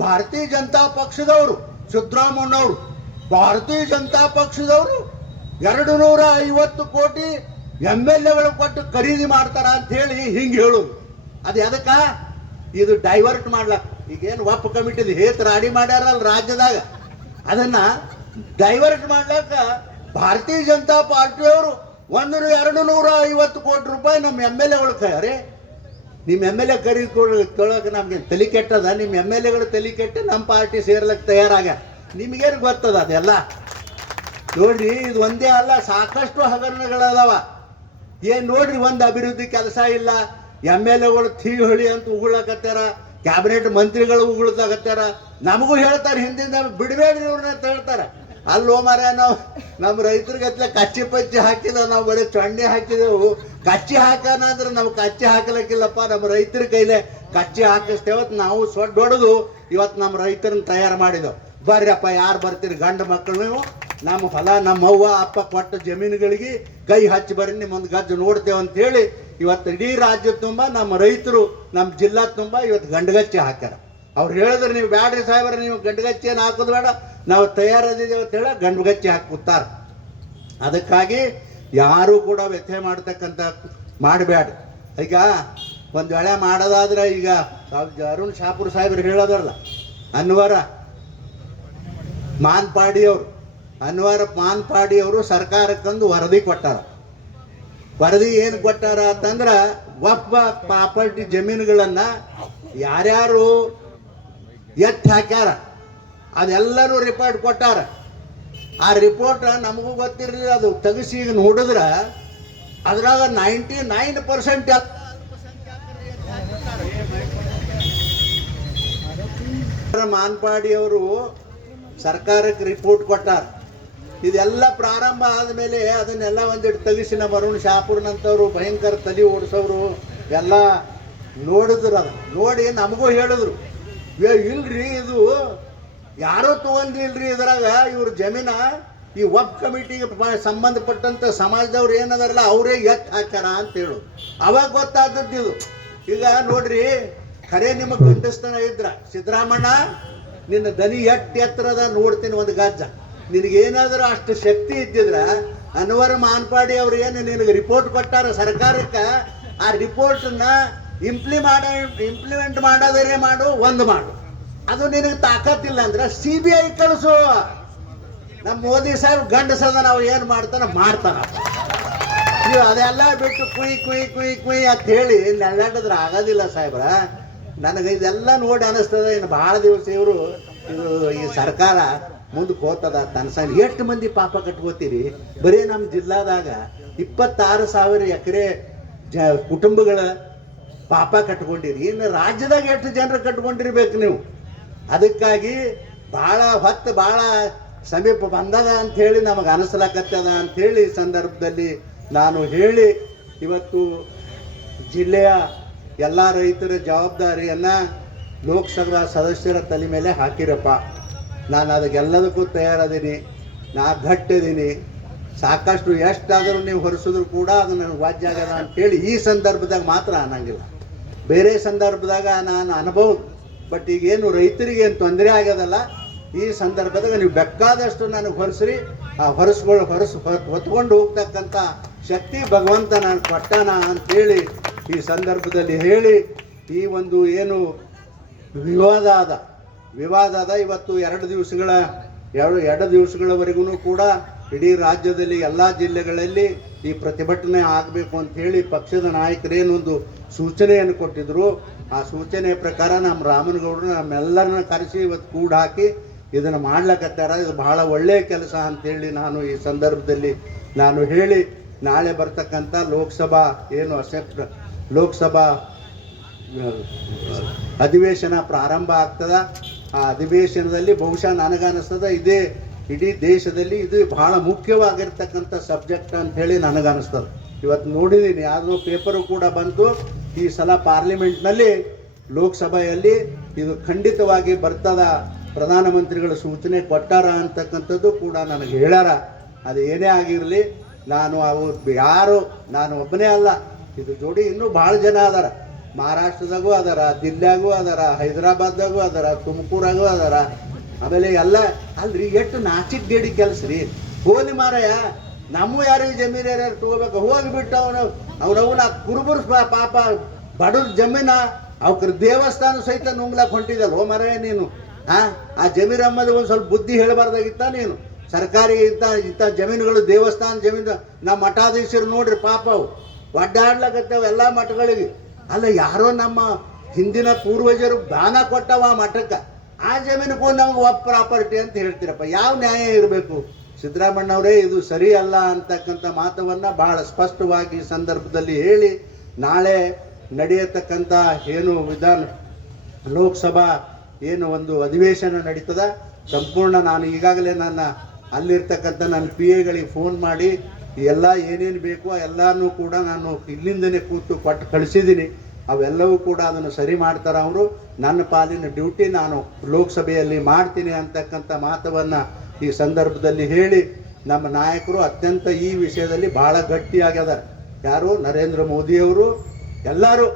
ಭಾರತೀಯ ಜನತಾ ಪಕ್ಷದವರು, ಸಿದ್ದರಾಮಣ್ಣವರು ಭಾರತೀಯ ಜನತಾ ಪಕ್ಷದವರು 250 ಕೋಟಿ MLAಗಳು ಕೊಟ್ಟು ಖರೀದಿ ಮಾಡ್ತಾರ ಅಂತ ಹೇಳಿ ಹಿಂಗೆ ಹೇಳೋದು. ಅದು ಎದಕ್ಕ? ಇದು ಡೈವರ್ಟ್ ಮಾಡ್ಲಕ್ಕ. ಈಗೇನು ವಫ್ ಕಮಿಟಿದು ಹೇತ್ ರಾಡಿ ಮಾಡ್ಯಾರಲ್ಲ ರಾಜ್ಯದಾಗ, ಅದನ್ನ ಡೈವರ್ಟ್ ಮಾಡ್ಲಕ್ಕ ಭಾರತೀಯ ಜನತಾ ಪಾರ್ಟಿಯವರು 250 ಕೋಟಿ ರೂಪಾಯಿ ನಮ್ಮ MLAಗಳು ಕರೆ. ನಿಮ್ಮ MLA ಕರೀಕೊಳ್ಳೋಕೆ ನಮ್ಗೆ ತಲೆ ಕೆಟ್ಟದ? ನಿಮ್ಮ MLAಗಳು ತಲೆ ಕೆಟ್ಟು ನಮ್ಮ ಪಾರ್ಟಿ ಸೇರ್ಲಕ್ಕೆ ತಯಾರಾಗ. ನಿಮಗೇನು ಗೊತ್ತದ ಅದೆಲ್ಲ? ನೋಡ್ರಿ ಇದು ಒಂದೇ ಅಲ್ಲ, ಸಾಕಷ್ಟು ಹಗರಣಗಳದಾವ. ಏನ್ ನೋಡ್ರಿ, ಒಂದು ಅಭಿವೃದ್ಧಿ ಕೆಲಸ ಇಲ್ಲ. MLAಗಳು ಹೊಳಿ ಅಂತ ಉಗುಳಕತ್ತಾರ, ಕ್ಯಾಬಿನೆಟ್ ಮಂತ್ರಿಗಳು ಉಗುಳ್ತಾಗತ್ತಾರ. ನಮಗೂ ಹೇಳ್ತಾರೆ ಹಿಂದಿಂದ ಬಿಡಬೇಡ್ರಿ ಇವ್ರನ್ನ ಅಂತ ಹೇಳ್ತಾರೆ. ಅಲ್ಲೋ ಮಾರ, ನಾವು ನಮ್ಮ ರೈತರಿಗತ್ಲೆ ಕಚ್ಚಿ ಪಚ್ಚಿ ಹಾಕಿದ, ನಾವು ಬರೀ ಚೊಣ್ಣೆ ಹಾಕಿದೆವು. ಕಚ್ಚಿ ಹಾಕೋಣ ಅಂದ್ರೆ ನಾವು ಕಚ್ಚಿ ಹಾಕಲಕ್ಕಿಲ್ಲಪ್ಪ, ನಮ್ಮ ರೈತರ ಕೈಲೇ ಕಚ್ಚಿ ಹಾಕಿಸ್ತೇವತ್ ನಾವು ಸೊಡ್ಡ ಹೊಡೆದು ಇವತ್ತು ನಮ್ಮ ರೈತರನ್ನ ತಯಾರು ಮಾಡಿದೆವು. ಬರ್ರಪ್ಪ, ಯಾರು ಬರ್ತೀರಿ ಗಂಡು ಮಕ್ಕಳು ನೀವು, ನಮ್ಮ ಹೊಲ ನಮ್ಮ ಅವ್ವ ಅಪ್ಪ ಕೊಟ್ಟ ಜಮೀನುಗಳಿಗೆ ಕೈ ಹಚ್ಚಿ ಬರ್ರಿ, ನಿಮ್ಮೊಂದು ಗಜ್ಜು ನೋಡ್ತೇವೆ ಅಂತೇಳಿ ಇವತ್ತು ಇಡೀ ರಾಜ್ಯ ತುಂಬ ನಮ್ಮ ರೈತರು, ನಮ್ಮ ಜಿಲ್ಲಾ ತುಂಬ ಇವತ್ತು ಗಂಡುಗಚ್ಚಿ ಹಾಕ್ಯಾರ. ಅವ್ರು ಹೇಳಿದ್ರೆ ನೀವು ಬ್ಯಾಡ್ರಿ ಸಾಹೇಬ್ರ, ನೀವು ಗಂಡುಗಚ್ಚಿ ಏನು ಹಾಕೋದು ಬೇಡ, ನಾವು ತಯಾರದಿದ್ದೇವೆ ಅಂತ ಹೇಳಿ ಗಂಡುಗಚ್ಚಿ ಹಾಕಿ ಕೂತಾರ. ಅದಕ್ಕಾಗಿ ಯಾರು ಕೂಡ ವ್ಯಥೆ ಮಾಡ್ತಕ್ಕಂಥ ಮಾಡಬೇಡ. ಈಗ ಒಂದು ವೇಳೆ ಮಾಡೋದಾದ್ರೆ, ಈಗ ಅರುಣ್ ಶಾಪುರ್ ಸಾಹೇಬ್ರು ಹೇಳೋದ್ರಲ್ಲ, ಅನ್ವರ ಮಾನ್ಪಾಡಿಯವರು ಸರ್ಕಾರಕ್ಕೊಂದು ವರದಿ ಕೊಟ್ಟಾರ. ವರದಿ ಏನು ಕೊಟ್ಟಾರ ಅಂತಂದ್ರೆ, ವಕ್ಫ್ ಪ್ರಾಪರ್ಟಿ ಜಮೀನುಗಳನ್ನ ಯಾರ್ಯಾರು ಎತ್ತಿ ಹಾಕ್ಯಾರ ಅದೆಲ್ಲರೂ ರಿಪೋರ್ಟ್ ಕೊಟ್ಟಾರ. ಆ ರಿಪೋರ್ಟ್ ನಮಗೂ ಗೊತ್ತಿರಲಿಲ್ಲ, ಅದು ತೆಗಿಸಿ ಈಗ ನೋಡಿದ್ರೆ ಅದ್ರಾಗ 99% ಮಾನ್ಪಾಡಿಯವರು ಸರ್ಕಾರಕ್ಕೆ ರಿಪೋರ್ಟ್ ಕೊಟ್ಟಾರ. ಇದೆಲ್ಲ ಪ್ರಾರಂಭ ಆದಮೇಲೆ ಅದನ್ನೆಲ್ಲ ಒಂದಿಟ್ಟು ತೆಗಿಸಿ ನಮ್ಮ ಅರುಣ್ ಶಾಪುರ್ನಂಥವ್ರು ಭಯಂಕರ ತಲೆ ಓಡಿಸೋರು ಎಲ್ಲ ನೋಡಿದ್ರು. ಅದು ನೋಡಿ ನಮಗೂ ಹೇಳಿದ್ರು, ಇಲ್ರಿ ಇದು ಯಾರೋ ತೊಗೊಂಡಿಲ್ರಿ, ಇದ್ರಾಗ ಇವ್ರ ಜಮೀನ ಈ ವಕ್ಫ್ ಕಮಿಟಿಗೆ ಸಂಬಂಧಪಟ್ಟಂಥ ಸಮಾಜದವ್ರು ಏನದಾರಲ್ಲ ಅವರೇ ಎತ್ತು ಹಾಕ್ಯಾರ ಅಂತ ಹೇಳು. ಅವಾಗ ಗೊತ್ತಾದದ್ದು ಇದು. ಈಗ ನೋಡ್ರಿ, ಖರೆ ನಿಮಗೆ ಗಂಡಸ್ತನ ಇದ್ರ, ಸಿದ್ದರಾಮಣ್ಣ ನಿನ್ನ ದನಿ ಎತ್ತರದ ನೋಡ್ತೀನಿ ಒಂದು ಗಜ್ಜ. ನಿನಗೇನಾದರೂ ಅಷ್ಟು ಶಕ್ತಿ ಇದ್ದಿದ್ರ ಅನ್ವರ್ ಮಾನ್ಪಾಡಿ ಅವ್ರು ಏನು ನಿನಗೆ ರಿಪೋರ್ಟ್ ಕೊಟ್ಟಾರ ಸರ್ಕಾರಕ್ಕೆ, ಆ ರಿಪೋರ್ಟನ್ನ ಇಂಪ್ಲಿಮೆಂಟ್ ಮಾಡೋದರೆ ಮಾಡು, ಒಂದು ಮಾಡು. ಅದು ನಿನಗೆ ತಾಕತ್ತಿಲ್ಲ ಅಂದ್ರೆ CBI ಕಳಿಸು. ನಮ್ಮ ಮೋದಿ ಸಾಹೇಬ್ ಗಂಡಸದ ನಾವು ಏನು ಮಾಡ್ತಾನ ನೀವು ಅದೆಲ್ಲ ಬಿಟ್ಟು ಕುಯ್ ಕುಯ್ ಕುಯ್ ಕುಯ್ ಅಂತ ಹೇಳಿ ನೆಳ್ಳಾಡಿದ್ರೆ ಆಗೋದಿಲ್ಲ ಸಾಹೇಬ್ರ. ನನಗೆ ಇದೆಲ್ಲ ನೋಡಿ ಅನಿಸ್ತದ, ಇನ್ನು ಭಾಳ ದಿವಸ ಇದು ಈ ಸರ್ಕಾರ ಮುಂದಕ್ಕೆ ಹೋಗ್ತದ ತನ್ಸಂಗ್. ಎಷ್ಟು ಮಂದಿ ಪಾಪ ಕಟ್ಕೋತೀರಿ? ಬರೀ ನಮ್ಮ ಜಿಲ್ಲಾದಾಗ 26,000 ಎಕರೆ ಕುಟುಂಬಗಳ ಪಾಪ ಕಟ್ಕೊಂಡಿರಿ. ಇನ್ನು ರಾಜ್ಯದಾಗ ಎಷ್ಟು ಜನರು ಕಟ್ಕೊಂಡಿರ್ಬೇಕು ನೀವು? ಅದಕ್ಕಾಗಿ ಭಾಳ ಸಮೀಪ ಬಂದದ ಅಂಥೇಳಿ ನಮಗೆ ಅನಿಸ್ಲಾಕತ್ತದ ಅಂಥೇಳಿ ಈ ಸಂದರ್ಭದಲ್ಲಿ ನಾನು ಹೇಳಿ, ಇವತ್ತು ಜಿಲ್ಲೆಯ ಎಲ್ಲ ರೈತರ ಜವಾಬ್ದಾರಿಯನ್ನು ಲೋಕಸಭಾ ಸದಸ್ಯರ ತಲೆ ಮೇಲೆ ಹಾಕಿರಪ್ಪ. ನಾನು ಅದಕ್ಕೆಲ್ಲದಕ್ಕೂ ತಯಾರದೀನಿ, ನಾ ಗಟ್ಟಿದ್ದೀನಿ. ಸಾಕಷ್ಟು ಎಷ್ಟಾದರೂ ನೀವು ಹೊರಿಸಿದ್ರು ಕೂಡ ಅದು ನನಗೆ ವಾಜ್ಯ ಆಗ್ಯದ ಅಂತೇಳಿ ಈ ಸಂದರ್ಭದಾಗ ಮಾತ್ರ ಅನ್ನಂಗಿಲ್ಲ. ಬೇರೆ ಸಂದರ್ಭದಾಗ ನಾನು ಅನ್ಬೋದು, ಬಟ್ ಈಗೇನು ರೈತರಿಗೆ ಏನು ತೊಂದರೆ ಆಗ್ಯದಲ್ಲ, ಈ ಸಂದರ್ಭದಾಗ ನೀವು ಬೇಕಾದಷ್ಟು ನನಗೆ ಹೊರಿಸ್ರಿ. ಆ ಹೊತ್ಕೊಂಡು ಹೋಗ್ತಕ್ಕಂಥ ಶಕ್ತಿ ಭಗವಂತ ನಾನು ಕೊಟ್ಟಾನ ಅಂತೇಳಿ ಈ ಸಂದರ್ಭದಲ್ಲಿ ಹೇಳಿ, ಈ ಒಂದು ಏನು ವಿವಾದ ಅದ ಇವತ್ತು 2 ದಿವಸಗಳವರೆಗೂ ಕೂಡ ಇಡೀ ರಾಜ್ಯದಲ್ಲಿ ಎಲ್ಲ ಜಿಲ್ಲೆಗಳಲ್ಲಿ ಈ ಪ್ರತಿಭಟನೆ ಆಗಬೇಕು ಅಂತ ಹೇಳಿ ಪಕ್ಷದ ನಾಯಕರೇನೊಂದು ಸೂಚನೆಯನ್ನು ಕೊಟ್ಟಿದ್ರು. ಆ ಸೂಚನೆ ಪ್ರಕಾರ ನಮ್ಮ ರಾಮನಗೌಡರು ನಮ್ಮೆಲ್ಲರನ್ನ ಕರೆಸಿ ಇವತ್ತು ಕೂಡ ಹಾಕಿ ಇದನ್ನು ಮಾಡ್ಲಕತ್ತಾರ. ಇದು ಬಹಳ ಒಳ್ಳೆಯ ಕೆಲಸ ಅಂತೇಳಿ ನಾನು ಈ ಸಂದರ್ಭದಲ್ಲಿ ನಾನು ಹೇಳಿ, ನಾಳೆ ಬರ್ತಕ್ಕಂಥ ಲೋಕಸಭಾ ಅಧಿವೇಶನ ಪ್ರಾರಂಭ ಆಗ್ತದ. ಆ ಅಧಿವೇಶನದಲ್ಲಿ ಬಹುಶಃ ನನಗನ್ನಿಸ್ತದ ಇಡೀ ದೇಶದಲ್ಲಿ ಇದು ಬಹಳ ಮುಖ್ಯವಾಗಿರ್ತಕ್ಕಂಥ ಸಬ್ಜೆಕ್ಟ್ ಅಂತ ಹೇಳಿ ನನಗನ್ನಿಸ್ತದೆ. ಇವತ್ತು ನೋಡಿದ್ದೀನಿ, ಯಾವುದೋ ಪೇಪರು ಕೂಡ ಬಂತು, ಈ ಸಲ ಪಾರ್ಲಿಮೆಂಟ್ನಲ್ಲಿ ಲೋಕಸಭೆಯಲ್ಲಿ ಇದು ಖಂಡಿತವಾಗಿ ಬರ್ತದ, ಪ್ರಧಾನಮಂತ್ರಿಗಳ ಸೂಚನೆ ಕೊಟ್ಟಾರ ಅಂತಕ್ಕಂಥದ್ದು ಕೂಡ ನನಗೆ ಹೇಳ್ಯಾರ. ಅದು ಏನೇ ಆಗಿರಲಿ, ನಾನು ನಾನು ಒಬ್ಬನೇ ಅಲ್ಲ, ಇದು ಜೋಡಿ ಇನ್ನೂ ಭಾಳ ಜನ ಅದಾರ. ಮಹಾರಾಷ್ಟ್ರದಾಗೂ ಅದಾರ, ದಿಲ್ಲಿಯಾಗೂ ಅದಾರ, ಹೈದರಾಬಾದ್ದಾಗೂ ಅದಾರ, ತುಮಕೂರಾಗೂ ಅದಾರ. ಆಮೇಲೆ ಎಲ್ಲ ಅಲ್ರಿ, ಎಷ್ಟು ನಾಚಿಕ್ ಗೇಡಿ ಕೆಲಸ ರೀ. ಹೋಲಿ ಮಾರಾಯ, ನಮ್ಮ ಯಾರಿಗೆ ಜಮೀನು ಯಾರ್ಯಾರು ತಗೋಬೇಕು, ಹೋಗಿಬಿಟ್ಟು ಅವನವನ ಕುರುಬರು ಪಾಪ ಬಡವ್ರ ಜಮೀನ ಅವ್ರ ದೇವಸ್ಥಾನ ಸಹಿತ ನುಂಗ್ಲಾಕ್ ಹೊಂಟಿದಲ್ಲ. ಹೋ ಮಾರಾಯ ನೀನು, ಆ ಜಮೀನು ಅಮ್ಮದ ಒಂದು ಸ್ವಲ್ಪ ಬುದ್ಧಿ ಹೇಳಬಾರ್ದಾಗಿತ್ತ ನೀನು? ಸರ್ಕಾರಿ ಇಂಥ ಜಮೀನುಗಳು, ದೇವಸ್ಥಾನ ಜಮೀನು, ನಮ್ಮ ಮಠಾಧೀಶರು ನೋಡ್ರಿ ಪಾಪ ಅವು ಒಡ್ಡಾಡ್ಲಾಕತ್ತವ ಎಲ್ಲ ಮಠಗಳಿಗೆ. ಅಲ್ಲ, ಯಾರೋ ನಮ್ಮ ಹಿಂದಿನ ಪೂರ್ವಜರು ದಾನ ಕೊಟ್ಟವ ಆ ಮಠಕ್ಕೆ, ಆ ಜಮೀನಿಗೂ ನಮ್ಗೆ ಒಪ್ ಪ್ರಾಪರ್ಟಿ ಅಂತ ಹೇಳ್ತೀರಪ್ಪ. ಯಾವ ನ್ಯಾಯ ಇರಬೇಕು? ಸಿದ್ದರಾಮಣ್ಣವರೇ ಇದು ಸರಿ ಅಲ್ಲ ಅಂತಕ್ಕಂಥ ಮಾತವನ್ನ ಬಹಳ ಸ್ಪಷ್ಟವಾಗಿ ಈ ಸಂದರ್ಭದಲ್ಲಿ ಹೇಳಿ, ನಾಳೆ ನಡೆಯತಕ್ಕಂಥ ಏನು ಲೋಕಸಭಾ ಏನು ಒಂದು ಅಧಿವೇಶನ ನಡೀತದ, ಸಂಪೂರ್ಣ ನಾನು ಈಗಾಗಲೇ ಅಲ್ಲಿರ್ತಕ್ಕಂಥ ನನ್ನ PAಗಳಿಗೆ ಫೋನ್ ಮಾಡಿ ಎಲ್ಲ ಏನೇನು ಬೇಕೋ ಎಲ್ಲನೂ ಕೂಡ ನಾನು ಇಲ್ಲಿಂದನೇ ಕೂತು ಕೊಟ್ಟು ಕಳಿಸಿದ್ದೀನಿ. ಅವೆಲ್ಲವೂ ಕೂಡ ಅದನ್ನು ಸರಿ ಮಾಡ್ತಾರೆ ಅವರು. ನನ್ನ ಪಾಲಿನ ಡ್ಯೂಟಿ ನಾನು ಲೋಕಸಭೆಯಲ್ಲಿ ಮಾಡ್ತೀನಿ ಅಂತಕ್ಕಂಥ ಮಾತವನ್ನು ಈ ಸಂದರ್ಭದಲ್ಲಿ ಹೇಳಿ, ನಮ್ಮ ನಾಯಕರು ಅತ್ಯಂತ ಈ ವಿಷಯದಲ್ಲಿ ಭಾಳ ಗಟ್ಟಿಯಾಗ್ಯದಾರೆ. ಯಾರು? ನರೇಂದ್ರ ಮೋದಿಯವರು ಎಲ್ಲರೂ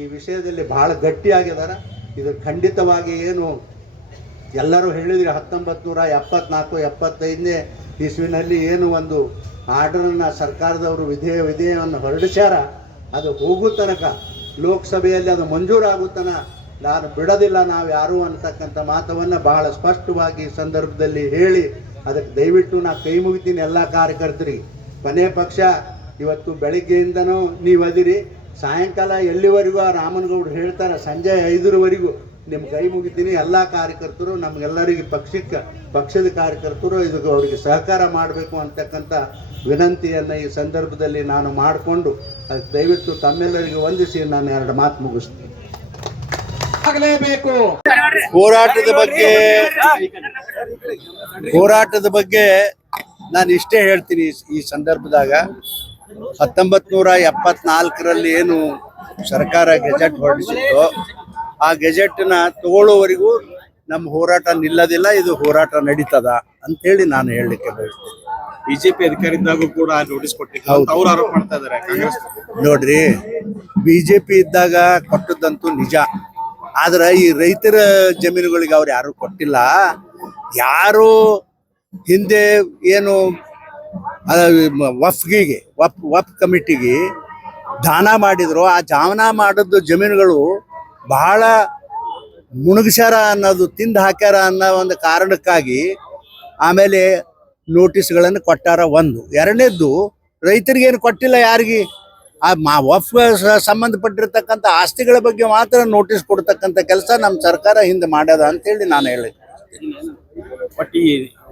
ಈ ವಿಷಯದಲ್ಲಿ ಭಾಳ ಗಟ್ಟಿಯಾಗಿದ್ದಾರೆ. ಇದು ಖಂಡಿತವಾಗಿ ಏನು ಎಲ್ಲರೂ ಹೇಳಿದರೆ 1974-75ನೇ ಇಸ್ವಿನಲ್ಲಿ ಏನು ಒಂದು ಆರ್ಡರನ್ನು ಸರ್ಕಾರದವರು ವಿಧೇಯವನ್ನು ಹೊರಡಿಸ್ಯಾರ, ಅದು ಹೋಗೋ ತನಕ ಲೋಕಸಭೆಯಲ್ಲಿ ಅದು ಮಂಜೂರಾಗೋ ತನಕ ನಾನು ಬಿಡೋದಿಲ್ಲ ನಾವು ಯಾರು ಅಂತಕ್ಕಂಥ ಮಾತವನ್ನು ಬಹಳ ಸ್ಪಷ್ಟವಾಗಿ ಈ ಸಂದರ್ಭದಲ್ಲಿ ಹೇಳಿ, ಅದಕ್ಕೆ ದಯವಿಟ್ಟು ನಾ ಕೈ ಮುಗಿತೀನಿ ಎಲ್ಲ ಕಾರ್ಯಕರ್ತರಿಗೆ. ಕೊನೆ ಪಕ್ಷ ಇವತ್ತು ಬೆಳಿಗ್ಗೆಯಿಂದನೂ ನೀವು ಅದಿರಿ, ಸಾಯಂಕಾಲ ಎಲ್ಲಿವರೆಗೂ ಆ ರಾಮನಗೌಡರು ಹೇಳ್ತಾರೆ ಸಂಜೆ 5ರವರೆಗೂ ನಿಮ್ಮ ಕೈ ಮುಗಿತೀನಿ. ಎಲ್ಲ ಕಾರ್ಯಕರ್ತರು ನಮಗೆಲ್ಲರಿಗೆ ಪಕ್ಷದ ಕಾರ್ಯಕರ್ತರು ಇದಕ್ಕೆ ಅವರಿಗೆ ಸಹಕಾರ ಮಾಡಬೇಕು ಅಂತಕ್ಕಂಥ ವಿನಂತಿಯನ್ನು ಈ ಸಂದರ್ಭದಲ್ಲಿ ನಾನು ಮಾಡಿಕೊಂಡು ಅದಕ್ಕೆ ದಯವಿಟ್ಟು ತಮ್ಮೆಲ್ಲರಿಗೆ ವಂದಿಸಿ ನಾನು 2 ಮಾತು ಮುಗಿಸ್ತೀನಿ. ಆಗಲೇಬೇಕು. ಹೋರಾಟದ ಬಗ್ಗೆ ನಾನು ಇಷ್ಟೇ ಹೇಳ್ತೀನಿ. ಈ ಸಂದರ್ಭದಾಗ 1974ರಲ್ಲಿ ಏನು ಸರ್ಕಾರ ಗೆಜೆಟ್ ಹೊರಡಿಸಿತ್ತು, ಆ ಗೆಜೆಟ್ನ ತಗೊಳ್ಳೋವರೆಗೂ ನಮ್ಮ ಹೋರಾಟ ನಿಲ್ಲದಿಲ್ಲ, ಇದು ಹೋರಾಟ ನಡೀತದ ಅಂತೇಳಿ ನಾನು ಹೇಳಲಿಕ್ಕೆ ಬಯಸ್ತೀನಿ. ಬಿಜೆಪಿ ಅಧಿಕಾರ ಇದ್ದಾಗೂ ಕೂಡ ನೋಟಿಸ್ ಕೊಟ್ಟಿದ್ರು, ಅವ್ರು ಆರೋಪ ಮಾಡ್ತಾ ಇದ್ದಾರೆ ಕಾಂಗ್ರೆಸ್. ನೋಡ್ರಿ, ಬಿಜೆಪಿ ಇದ್ದಾಗ ಕೊಟ್ಟದ್ದಂತೂ ನಿಜ, ಆದ್ರೆ ಈ ರೈತರ ಜಮೀನುಗಳಿಗೆ ಅವ್ರು ಯಾರು ಕೊಟ್ಟಿಲ್ಲ. ಯಾರು ಹಿಂದೆ ಏನು ವಫ್ ಕಮಿಟಿಗೆ ದಾನ ಮಾಡಿದ್ರು, ಆ ದಾನ ಮಾಡಿದ್ದು ಜಮೀನುಗಳು ಬಹಳ ಮುಣುಗ್ಸ್ಯಾರ ಅನ್ನೋದು, ತಿಂದು ಹಾಕ್ಯಾರ ಅನ್ನೋ ಒಂದು ಕಾರಣಕ್ಕಾಗಿ ಆಮೇಲೆ ನೋಟಿಸ್ಗಳನ್ನು ಕೊಟ್ಟಾರ. ಒಂದು. ಎರಡನೇದ್ದು, ರೈತರಿಗೇನು ಕೊಟ್ಟಿಲ್ಲ ಯಾರಿಗೆ, ಆ ವಫ್ ಸಂಬಂಧಪಟ್ಟಿರ್ತಕ್ಕಂಥ ಆಸ್ತಿಗಳ ಬಗ್ಗೆ ಮಾತ್ರ ನೋಟಿಸ್ ಕೊಡ್ತಕ್ಕಂಥ ಕೆಲಸ ನಮ್ಮ ಸರ್ಕಾರ ಹಿಂದೆ ಮಾಡ್ಯದ ಅಂತೇಳಿ ನಾನು ಹೇಳಿ. ಬಟ್ ಈ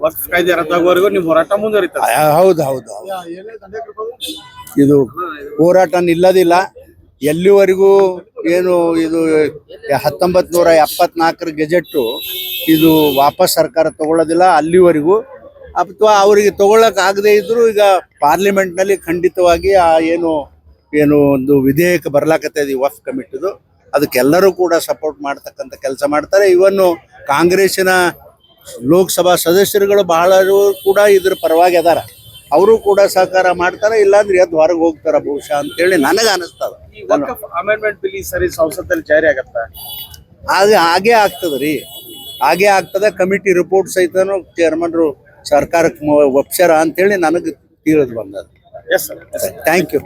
ವಕ್ಫ್ ಕಾಯ್ದೆ ರದ್ದಾಗುವವರೆಗೂ ನಿಮ್ಮ ಹೋರಾಟ ಮುಂದುವರಿತದೆ. ಹೌದು, ಇದು ಹೋರಾಟ ನಿಲ್ಲದಿಲ್ಲ. ಎಲ್ಲಿವರೆಗೂ ಏನು ಇದು 1974 ಗೆಜೆಟ್ಟು ಇದು ವಾಪಸ್ ಸರ್ಕಾರ ತಗೊಳ್ಳೋದಿಲ್ಲ ಅಲ್ಲಿವರೆಗೂ, ಅಥವಾ ಅವರಿಗೆ ತಗೊಳ್ಳಕ್ ಆಗದೆ ಇದ್ರು ಈಗ ಪಾರ್ಲಿಮೆಂಟ್ನಲ್ಲಿ ಖಂಡಿತವಾಗಿ ಆ ಏನು ಒಂದು ವಿಧೇಯಕ ಬರ್ಲಾಕತ್ತದೆ ವಫ್ ಕಮಿಟಿದು, ಅದಕ್ಕೆಲ್ಲರೂ ಕೂಡ ಸಪೋರ್ಟ್ ಮಾಡ್ತಕ್ಕಂಥ ಕೆಲಸ ಮಾಡ್ತಾರೆ. ಇವನ್ನು ಕಾಂಗ್ರೆಸ್ಸಿನ ಲೋಕಸಭಾ ಸದಸ್ಯರುಗಳು ಬಹಳರು ಕೂಡ ಇದ್ರ ಪರವಾಗಿ ಅದಾರ, ಅವರು ಕೂಡ ಸಹಕಾರ ಮಾಡ್ತಾರೆ. ಇಲ್ಲಾಂದ್ರೆ ಎದ್ದು ಹೊರಗೆ ಹೋಗ್ತಾರ ಬಹುಶಃ ಅಂತೇಳಿ ನನಗೆ ಅನಿಸ್ತದ. ಅಮೆಂಡ್ಮೆಂಟ್ ಬಿಲ್ ಈ ಸರಿ ಸಂಸತ್ತಲ್ಲಿ ಜಾರಿ ಆಗತ್ತಾ? ಹಾಗೆ ಆಗ್ತದ್ರಿ, ಹಾಗೆ ಆಗ್ತದೆ. ಕಮಿಟಿ ರಿಪೋರ್ಟ್ ಸಹಿತನು ಚೇರ್ಮನ್ರು ಸರ್ಕಾರಕ್ಕೆ ಒಪ್ಸ್ಯಾರ ಅಂತೇಳಿ ನನಗೆ ತಿಳಿದು ಬಂದದ. Yes sir. Thank you.